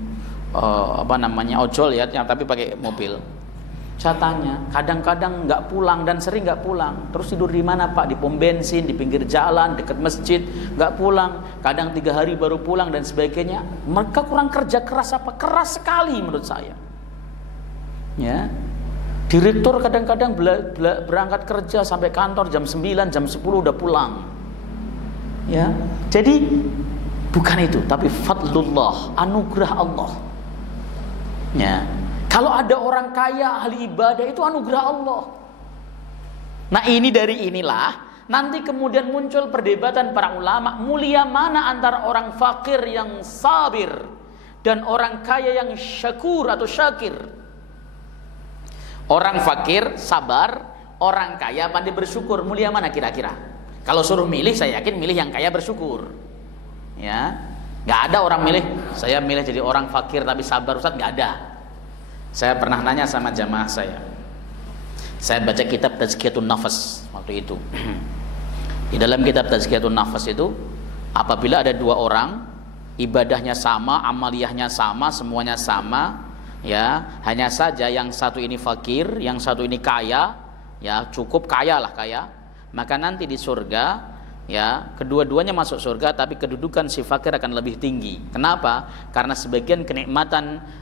ojol ya, yang tapi pakai mobil. Saya tanya, kadang-kadang nggak pulang dan sering nggak pulang. Terus tidur di mana Pak? Di pom bensin, di pinggir jalan, dekat masjid, nggak pulang. Kadang 3 hari baru pulang dan sebagainya. Mereka kurang kerja keras apa? Keras sekali menurut saya. Ya, direktur kadang-kadang berangkat kerja sampai kantor jam 9, jam 10 udah pulang. Ya, jadi bukan itu, tapi fadlullah, anugerah Allah. Ya. Kalau ada orang kaya ahli ibadah itu anugerah Allah. Nah, ini dari inilah nanti kemudian muncul perdebatan para ulama, mulia mana antara orang fakir yang sabir dan orang kaya yang syakur atau syakir. Orang fakir sabar, orang kaya pandai bersyukur. Mulia mana kira-kira? Kalau suruh milih, saya yakin milih yang kaya bersyukur. Ya, nggak ada orang milih, saya milih jadi orang fakir tapi sabar Ustaz, nggak ada. Saya pernah nanya sama jamaah saya baca kitab Tazkiyatun Nafas waktu itu. Di dalam kitab Tazkiyatun Nafas itu, apabila ada 2 orang, ibadahnya sama, amaliyahnya sama, semuanya sama, ya, hanya saja yang satu ini fakir, yang satu ini kaya, ya, cukup kaya lah, kaya, maka nanti di surga, ya, kedua-duanya masuk surga, tapi kedudukan si fakir akan lebih tinggi. Kenapa? Karena sebagian kenikmatan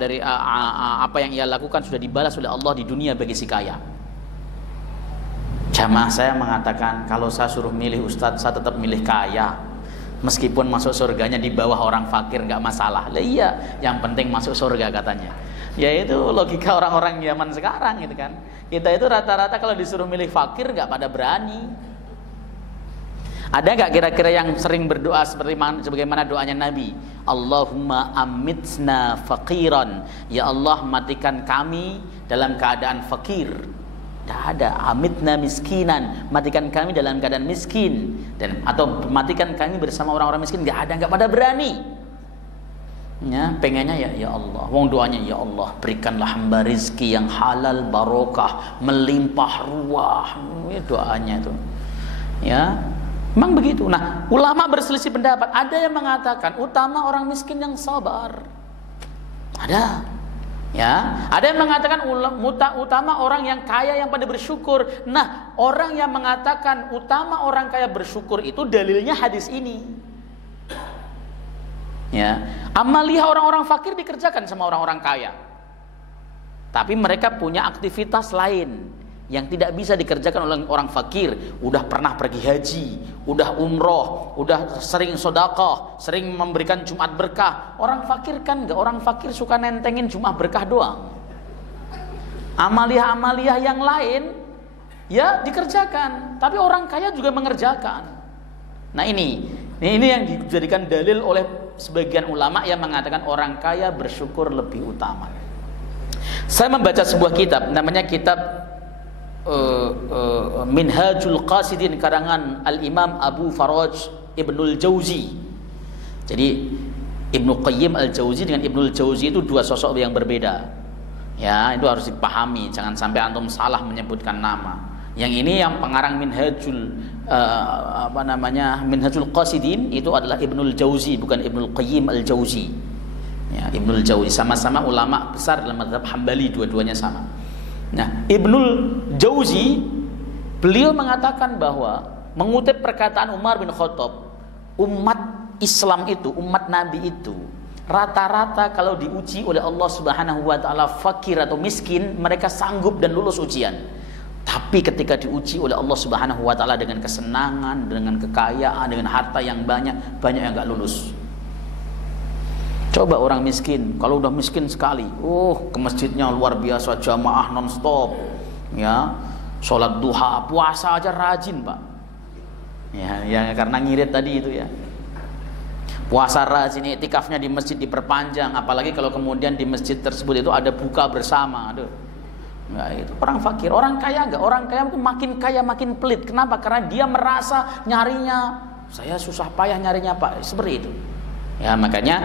dari apa yang ia lakukan sudah dibalas oleh Allah di dunia bagi si kaya. Jamaah saya mengatakan, kalau saya suruh milih Ustadz, saya tetap milih kaya. Meskipun masuk surganya di bawah orang fakir nggak masalah. Lah iya, yang penting masuk surga katanya. Ya itu logika orang-orang zaman sekarang gitu kan. Kita itu rata-rata kalau disuruh milih fakir nggak pada berani. Ada nggak kira-kira yang sering berdoa sebagaimana doanya Nabi? Allahumma amitna faqiran. Ya Allah, matikan kami dalam keadaan fakir. Tidak ada. Amitna miskinan. Matikan kami dalam keadaan miskin. Atau matikan kami bersama orang-orang miskin. Nggak ada, nggak pada berani. Ya, pengennya ya Allah. Wong doanya ya Allah, berikanlah hamba rizki yang halal barokah, melimpah ruah. Ini doanya itu. Ya. Memang begitu. Nah, ulama berselisih pendapat. Ada yang mengatakan utama orang miskin yang sabar. Ada. Ya, ada yang mengatakan utama orang yang kaya yang pandai bersyukur. Nah, orang yang mengatakan utama orang kaya bersyukur itu dalilnya hadis ini. Ya, amaliyah orang-orang fakir dikerjakan sama orang-orang kaya. Tapi mereka punya aktivitas lain yang tidak bisa dikerjakan oleh orang fakir. Udah pernah pergi haji, udah umroh, udah sering sedekah, sering memberikan Jumat berkah. Orang fakir kan enggak, orang fakir suka nentengin Jumat berkah doang. Amaliyah-amaliyah yang lain ya dikerjakan, tapi orang kaya juga mengerjakan. Nah, ini yang dijadikan dalil oleh sebagian ulama yang mengatakan orang kaya bersyukur lebih utama. Saya membaca sebuah kitab, namanya kitab Minhajul Qasidin karangan Al-Imam Abu Faraj Ibnul Jauzi. Jadi Ibnu Qayyim Al-Jauzi dengan Ibnul Jauzi itu dua sosok yang berbeda. Ya, itu harus dipahami, jangan sampai antum salah menyebutkan nama. Yang ini yang pengarang Minhajul Minhajul Qasidin itu adalah Ibnul Jauzi, bukan Ibnul Qayyim Al-Jauzi. Ya, Ibnul Jauzi sama-sama ulama besar dalam mazhab Hambali, dua-duanya sama. Nah, Ibnul Jauzi beliau mengatakan bahwa mengutip perkataan Umar bin Khattab, umat Islam itu, umat Nabi itu rata-rata kalau diuji oleh Allah Subhanahu wa taala fakir atau miskin, mereka sanggup dan lulus ujian. Tapi ketika diuji oleh Allah Subhanahu wa taala dengan kesenangan, dengan kekayaan, dengan harta yang banyak, banyak yang enggak lulus. Coba orang miskin, kalau udah miskin sekali, ke masjidnya luar biasa, jamaah non-stop, ya, sholat duha, puasa aja rajin, Pak. Ya karena ngirit tadi itu ya. Puasa rajin, iktikafnya di masjid diperpanjang, apalagi kalau kemudian di masjid tersebut itu ada buka bersama. Aduh. Nah, itu orang fakir, orang kaya enggak? Orang kaya makin kaya makin pelit. Kenapa? Karena dia merasa nyarinya, saya susah payah nyarinya, Pak. Seperti itu. Ya, makanya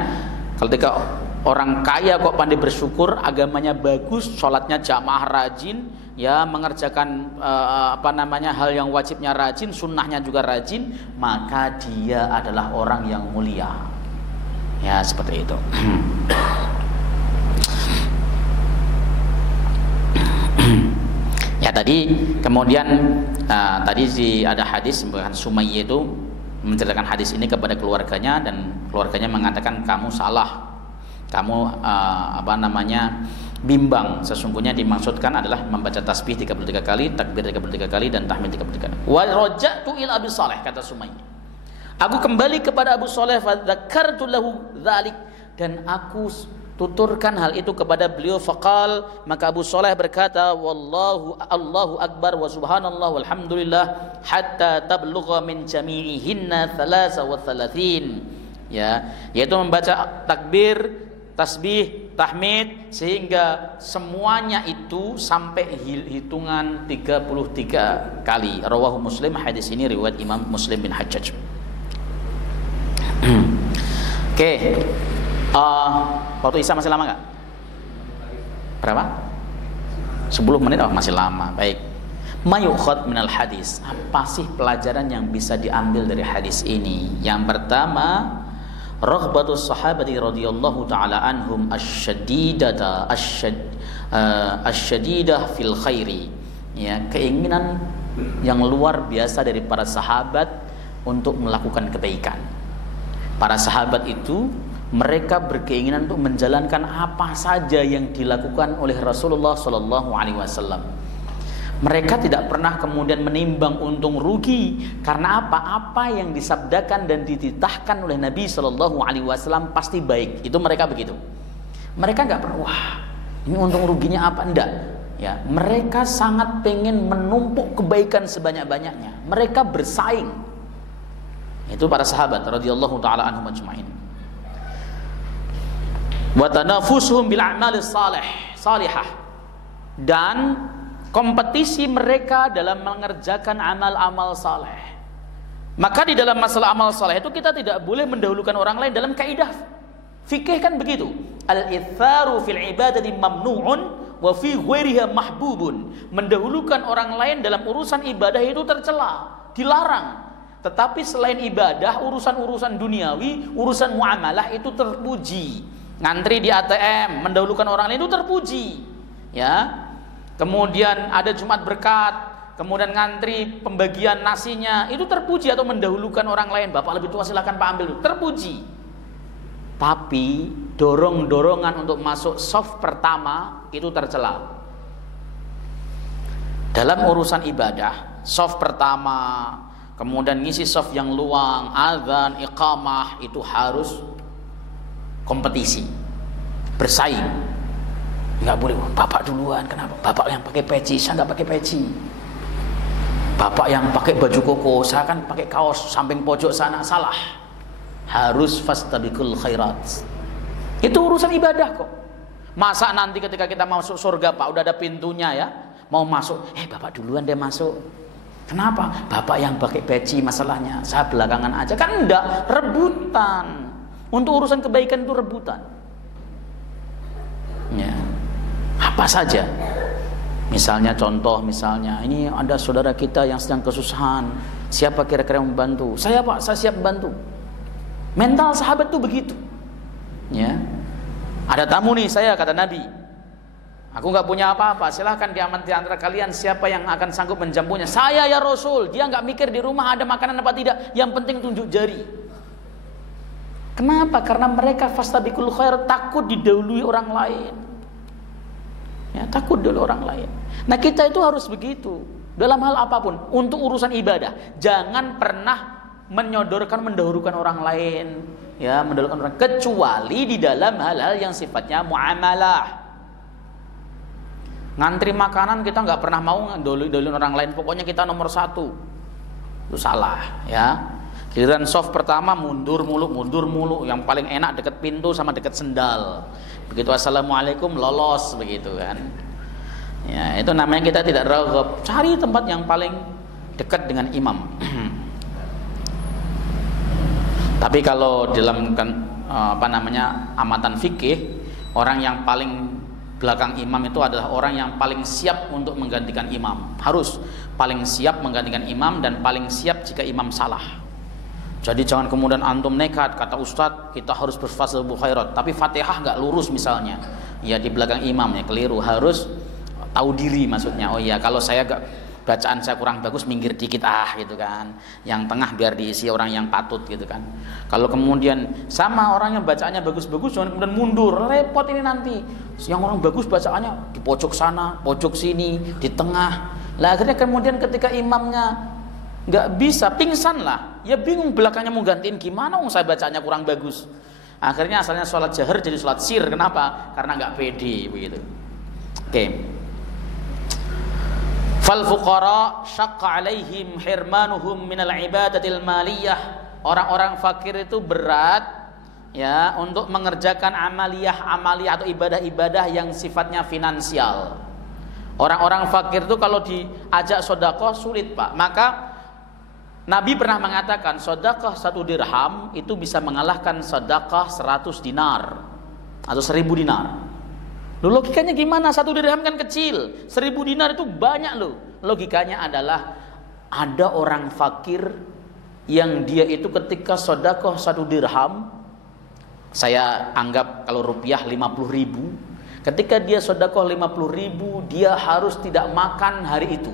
ketika orang kaya kok pandai bersyukur, agamanya bagus, sholatnya jamaah rajin, ya mengerjakan hal yang wajibnya rajin, sunnahnya juga rajin, maka dia adalah orang yang mulia. Ya, seperti itu. Ya, tadi kemudian tadi ada hadis bahkan Sumayyah itu menceritakan hadis ini kepada keluarganya, dan keluarganya mengatakan kamu salah, kamu bimbang. Sesungguhnya dimaksudkan adalah membaca tasbih 33 kali, takbir 33 kali, dan tahmid 33 kali. Wa raja'tu ila Abi Saleh, kata Sumayyah, aku kembali kepada Abu Saleh, fa dzakartu lahu dzalik, dan aku tuturkan hal itu kepada beliau. Faqal, maka Abu Saleh berkata, Allahu akbar wa subhanallah walhamdulillah hatta tablugha min jami'ihinna 33, ya, yaitu membaca takbir, tasbih, tahmid sehingga semuanya itu sampai hitungan 33 kali. Rawahu Muslim, hadis ini riwayat Imam Muslim bin Hajjaj. Oke. Waktu Isya masih lama nggak? Berapa? 10 menit. Oh, masih lama. Baik. Ma yu'khadh minal hadis. Apa sih pelajaran yang bisa diambil dari hadis ini? Yang pertama, raghbatus sahabati radhiyallahu taala anhum asyadidah fil khairi. Ya, keinginan yang luar biasa dari para sahabat untuk melakukan kebaikan. Para sahabat itu mereka berkeinginan untuk menjalankan apa saja yang dilakukan oleh Rasulullah Shallallahu Alaihi Wasallam. Mereka tidak pernah kemudian menimbang untung rugi, karena apa yang disabdakan dan dititahkan oleh Nabi Shallallahu Alaihi Wasallam pasti baik. Itu mereka begitu. Mereka nggak pernah, wah ini untung ruginya apa, enggak. Ya, mereka sangat pengen menumpuk kebaikan sebanyak-banyaknya. Mereka bersaing. Itu para sahabat radhiyallahu taala anhum ajmain. Wa tanafusuhum bil a'mali salihah, dan kompetisi mereka dalam mengerjakan amal-amal saleh. Maka di dalam masalah amal saleh itu kita tidak boleh mendahulukan orang lain. Dalam kaidah fikih kan begitu, al-itharu fil ibadati mamnu'un wa fi ghairiha mahbubun. Mendahulukan orang lain dalam urusan ibadah itu tercela, dilarang. Tetapi selain ibadah, urusan-urusan duniawi, urusan muamalah itu terpuji. Ngantri di ATM, mendahulukan orang lain itu terpuji. Ya. Kemudian ada Jumat berkat, kemudian ngantri pembagian nasinya, itu terpuji atau mendahulukan orang lain. Bapak lebih tua silakan Pak ambil, terpuji. Tapi dorong-dorongan untuk masuk saf pertama itu tercela. Dalam urusan ibadah, saf pertama, kemudian ngisi saf yang luang, azan, iqamah, itu harus kompetisi, bersaing. Nggak boleh, bapak duluan, kenapa? Bapak yang pakai peci, saya nggak pakai peci. Bapak yang pakai baju koko, saya kan pakai kaos samping pojok sana, salah. Harus fastabiqul khairat. Itu urusan ibadah kok. Masa nanti ketika kita masuk surga Pak, udah ada pintunya ya, mau masuk, bapak duluan deh masuk. Kenapa? Bapak yang pakai peci masalahnya, saya belakangan aja. Kan enggak, rebutan. Untuk urusan kebaikan itu rebutan. Ya. Apa saja. Misalnya contoh, ini ada saudara kita yang sedang kesusahan. Siapa kira-kira yang membantu? Saya Pak, saya siap membantu. Mental sahabat itu begitu. Ya. Ada tamu nih saya, kata Nabi. Aku nggak punya apa-apa, silahkan di antara kalian siapa yang akan sanggup menjamunya. Saya ya Rasul. Dia nggak mikir di rumah ada makanan apa tidak, yang penting tunjuk jari. Kenapa? Karena mereka fastabiqul khair, takut didahului orang lain. Ya, takut dulu orang lain. Nah kita itu harus begitu dalam hal apapun. Untuk urusan ibadah, jangan pernah mendahulukan orang lain. Ya, mendahulukan orang, kecuali di dalam hal-hal yang sifatnya muamalah. Ngantri makanan kita nggak pernah mau dahuluin orang lain, pokoknya kita nomor satu. Itu salah ya. Giliran soft pertama mundur mulu, yang paling enak deket pintu sama deket sendal. Begitu assalamualaikum lolos begitu kan. Ya, itu namanya kita tidak raghab. Cari tempat yang paling dekat dengan imam. Tapi kalau dalam amatan fikih, orang yang paling belakang imam itu adalah orang yang paling siap untuk menggantikan imam. Harus paling siap menggantikan imam dan paling siap jika imam salah. Jadi jangan kemudian antum nekat, kata Ustadz kita harus berfastabiqul khairat, tapi Fatihah nggak lurus misalnya, ya di belakang imam ya keliru. Harus tahu diri maksudnya. Oh iya, kalau saya bacaan saya kurang bagus, minggir dikit gitu kan. Yang tengah biar diisi orang yang patut gitu kan. Kalau kemudian sama orang yang bacaannya bagus-bagus, jangan kemudian mundur, repot ini nanti. Yang orang bagus bacaannya di pojok sana, pojok sini, di tengah. Lah akhirnya kemudian ketika imamnya nggak bisa, pingsan lah. Ya bingung belakangnya mau gantiin gimana, saya bacanya kurang bagus. Akhirnya asalnya sholat jahar jadi sholat sir. Kenapa? Karena nggak pede begitu. Oke. Fal fuqara syaqqa alaihim hirmanuhum minal ibadatil maliyah. Orang-orang fakir itu berat ya untuk mengerjakan amaliyah atau ibadah-ibadah yang sifatnya finansial. Orang-orang fakir itu kalau diajak sedekah sulit, Pak. Maka Nabi pernah mengatakan sedekah 1 dirham itu bisa mengalahkan sedekah 100 dinar atau 1000 dinar. Loh, logikanya gimana? 1 dirham kan kecil, 1000 dinar itu banyak loh. Logikanya adalah ada orang fakir yang dia itu ketika sedekah 1 dirham, saya anggap kalau rupiah 50.000, ketika dia sedekah 50.000, dia harus tidak makan hari itu.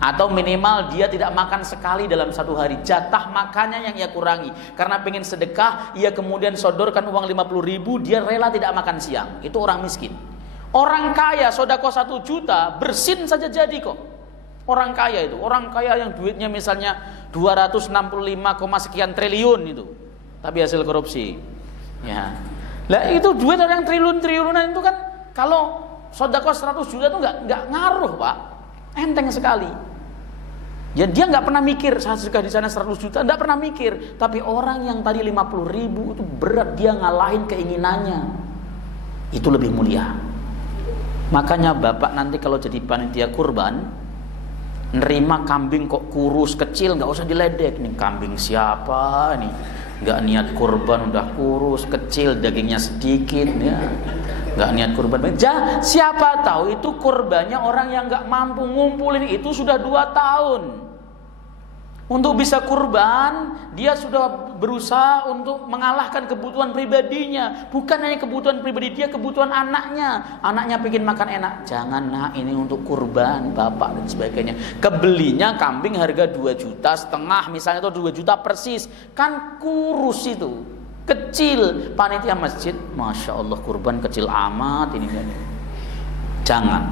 Atau minimal dia tidak makan sekali dalam 1 hari. Jatah makannya yang ia kurangi. Karena pengen sedekah, ia kemudian sodorkan uang 50.000, dia rela tidak makan siang. Itu orang miskin. Orang kaya sedekah 1 juta, bersin saja jadi kok. Orang kaya itu, orang kaya yang duitnya misalnya 265, sekian triliun itu. Tapi hasil korupsi. Ya. Lah itu duit orang triliun-triliunan itu kan kalau sedekah 100 juta itu enggak ngaruh, Pak. Enteng sekali. Ya, dia nggak pernah mikir saya sedekah di sana 100 juta, nggak pernah mikir. Tapi orang yang tadi 50.000 itu berat, dia ngalahin keinginannya. Itu lebih mulia. Makanya bapak nanti kalau jadi panitia kurban, nerima kambing kok kurus kecil, nggak usah diledek. Nih kambing siapa nih? Nggak niat kurban udah kurus kecil, dagingnya sedikit, ya. Nggak niat kurban. Siapa tahu itu kurbannya orang yang nggak mampu ngumpulin itu sudah 2 tahun. Untuk bisa kurban, dia sudah berusaha untuk mengalahkan kebutuhan pribadinya. Bukan hanya kebutuhan pribadi dia, kebutuhan anaknya. Anaknya pengen makan enak. Jangan, nah ini untuk kurban bapak dan sebagainya. Kebelinya kambing harga 2,5 juta misalnya, atau 2 juta persis. Kan kurus itu, kecil. Panitia masjid, Masya Allah kurban kecil amat ini. Jangan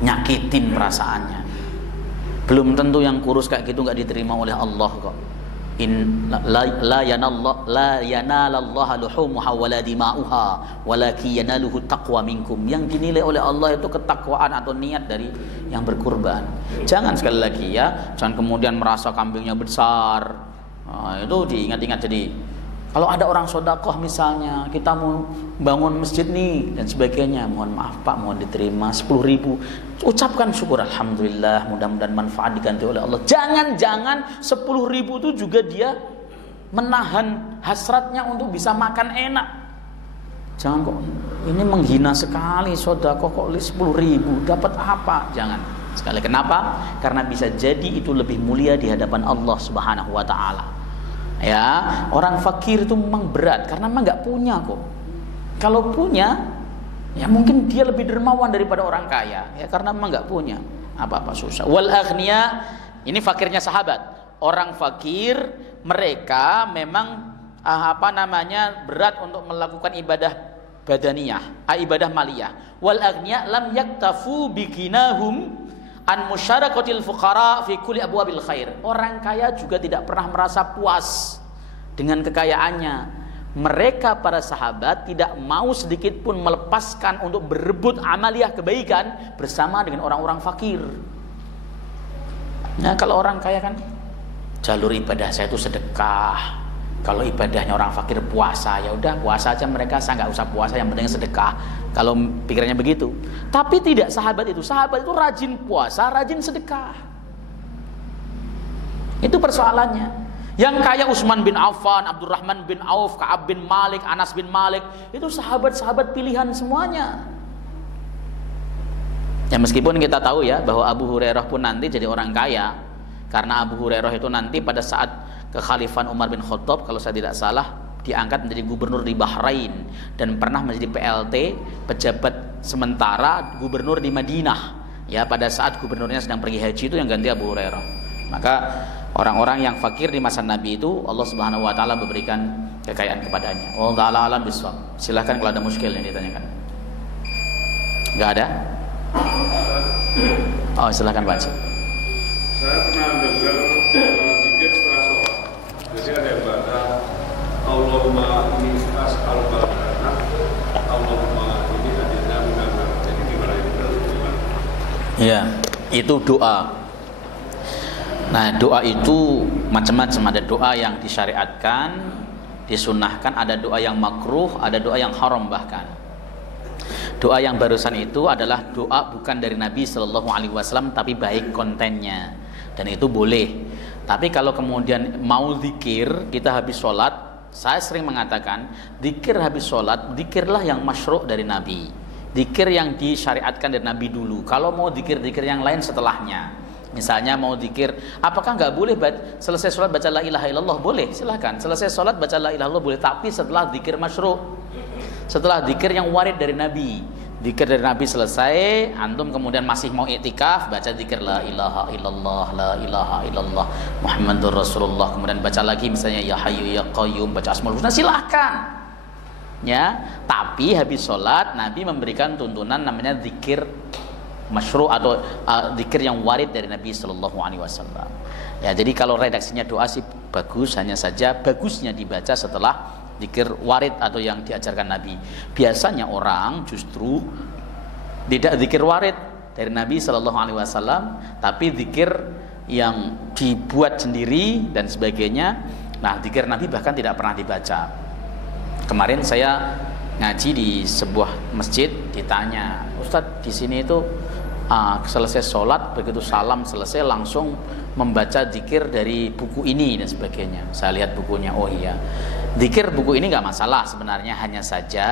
nyakitin perasaannya. Belum tentu yang kurus kayak gitu nggak diterima oleh Allah kok. La yanalallahu luhumuha wala dima'uha walakin yanaluhu taqwa minkum. Yang dinilai oleh Allah itu ketakwaan atau niat dari yang berkurban. Jangan sekali lagi ya, jangan kemudian merasa kambingnya besar. Nah, itu diingat-ingat. Jadi kalau ada orang sodakoh misalnya, kita mau bangun masjid nih dan sebagainya, mohon maaf Pak, mohon diterima 10.000, ucapkan syukur, alhamdulillah, mudah-mudahan manfaat diganti oleh Allah. Jangan 10.000 itu juga dia menahan hasratnya untuk bisa makan enak. Jangan kok, ini menghina sekali sodakoh kok 10.000, dapat apa? Jangan sekali. Kenapa? Karena bisa jadi itu lebih mulia di hadapan Allah Subhanahu wa Ta'ala. Ya, orang fakir itu memang berat karena memang nggak punya kok. Kalau punya, ya mungkin dia lebih dermawan daripada orang kaya. Ya karena memang nggak punya, apa-apa susah. Wal aghnia, ini fakirnya sahabat. Orang fakir mereka memang berat untuk melakukan ibadah badaniyah, ibadah maliyah. Wal aghnia lam yaktafu bikinahum an musyarakhatil fuqara fi kulli abwabil khair. Orang kaya juga tidak pernah merasa puas dengan kekayaannya. Mereka para sahabat tidak mau sedikit pun melepaskan untuk berebut amaliyah kebaikan bersama dengan orang-orang fakir. Nah, kalau orang kaya kan jalur ibadah saya itu sedekah. Kalau ibadahnya orang fakir puasa, ya udah puasa aja mereka, saya nggak usah puasa, yang penting sedekah. Kalau pikirannya begitu. Tapi tidak sahabat itu. Sahabat itu rajin puasa, rajin sedekah. Itu persoalannya. Yang kaya Utsman bin Affan, Abdurrahman bin Auf, Ka'ab bin Malik, Anas bin Malik, itu sahabat-sahabat pilihan semuanya. Ya meskipun kita tahu ya bahwa Abu Hurairah pun nanti jadi orang kaya, karena Abu Hurairah itu nanti pada saat kekhalifahan Umar bin Khattab, kalau saya tidak salah, diangkat menjadi gubernur di Bahrain dan pernah menjadi PLT, pejabat sementara gubernur di Madinah. Ya, pada saat gubernurnya sedang pergi haji itu yang ganti Abu Hurairah. Maka orang-orang yang fakir di masa Nabi itu Allah Subhanahu wa taala memberikan kekayaan kepadanya. Wallahu taala alam bisawab. Silakan kalau ada muskil yang ditanyakan. Enggak ada? Oh, silakan Pak. Saya pernah dengar zikir setelah sholat. Jadi ada yang baca Allahumma inni as'aluka al-jannah, Allahumma inni adina minan nar. Jadi gimana itu? Ya, itu doa. Nah, doa itu macam-macam. Ada doa yang disyariatkan, disunahkan, ada doa yang makruh, ada doa yang haram bahkan. Doa yang barusan itu adalah doa bukan dari Nabi Shallallahu Alaihi Wasallam, tapi baik kontennya, dan itu boleh. Tapi kalau kemudian mau zikir kita habis sholat, saya sering mengatakan zikir habis sholat, zikirlah yang masyru' dari Nabi, zikir yang disyariatkan dari Nabi dulu. Kalau mau zikir-zikir yang lain setelahnya, misalnya mau zikir, apakah nggak boleh selesai sholat baca la ilaha illallah? Boleh, silahkan. Selesai sholat baca la ilaha illallah boleh, tapi setelah zikir masyru', setelah zikir yang warid dari Nabi. Zikir dari Nabi selesai, antum kemudian masih mau iktikaf, baca zikir la ilaha illallah, la ilaha illallah, Muhammadur Rasulullah. Kemudian baca lagi misalnya ya hayyu ya qayyum, baca asmaul husna, silahkan. Ya, tapi habis sholat Nabi memberikan tuntunan namanya zikir masyru' atau zikir yang warid dari Nabi Sallallahu Alaihi Wasallam. Ya, jadi kalau redaksinya doa sih bagus, hanya saja bagusnya dibaca setelah zikir warid atau yang diajarkan Nabi. Biasanya orang justru tidak zikir warid dari Nabi Sallallahu Alaihi Wasallam, tapi zikir yang dibuat sendiri dan sebagainya. Nah, zikir Nabi bahkan tidak pernah dibaca. Kemarin saya ngaji di sebuah masjid, ditanya, Ustadz di sini itu selesai sholat begitu salam selesai langsung membaca zikir dari buku ini dan sebagainya. Saya lihat bukunya, oh iya, zikir buku ini nggak masalah sebenarnya, hanya saja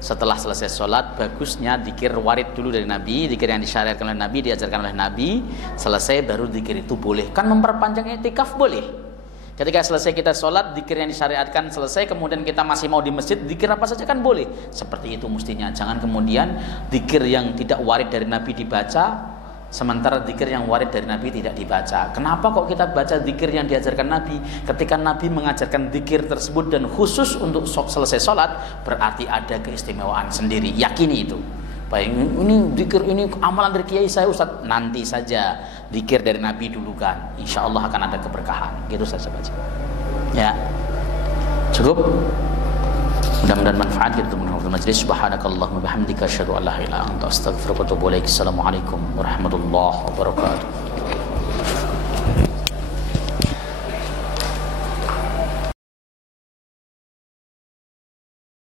setelah selesai sholat bagusnya zikir warid dulu dari Nabi, zikir yang disyariatkan oleh Nabi, diajarkan oleh Nabi, selesai baru zikir itu boleh. Kan memperpanjang i'tikaf boleh. Ketika selesai kita sholat, zikir yang disyariatkan selesai, kemudian kita masih mau di masjid, zikir apa saja kan boleh. Seperti itu mestinya. Jangan kemudian zikir yang tidak warid dari Nabi dibaca, sementara zikir yang warid dari Nabi tidak dibaca. Kenapa kok kita baca zikir yang diajarkan Nabi? Ketika Nabi mengajarkan zikir tersebut dan khusus untuk selesai sholat, berarti ada keistimewaan sendiri. Yakini itu. Baik, ini zikir ini amalan dari kiai saya Ustaz. Nanti saja, zikir dari Nabi dulu kan. Insya Allah akan ada keberkahan. Gitu saja baca. Ya, cukup. Mudah-mudahan manfaat kita menghadiri majlis. Subhanakallahumma bihamdika asyhadu an la ilaha illa anta astaghfiruka wa atubu ilaik. Assalamualaikum warahmatullahi wabarakatuh.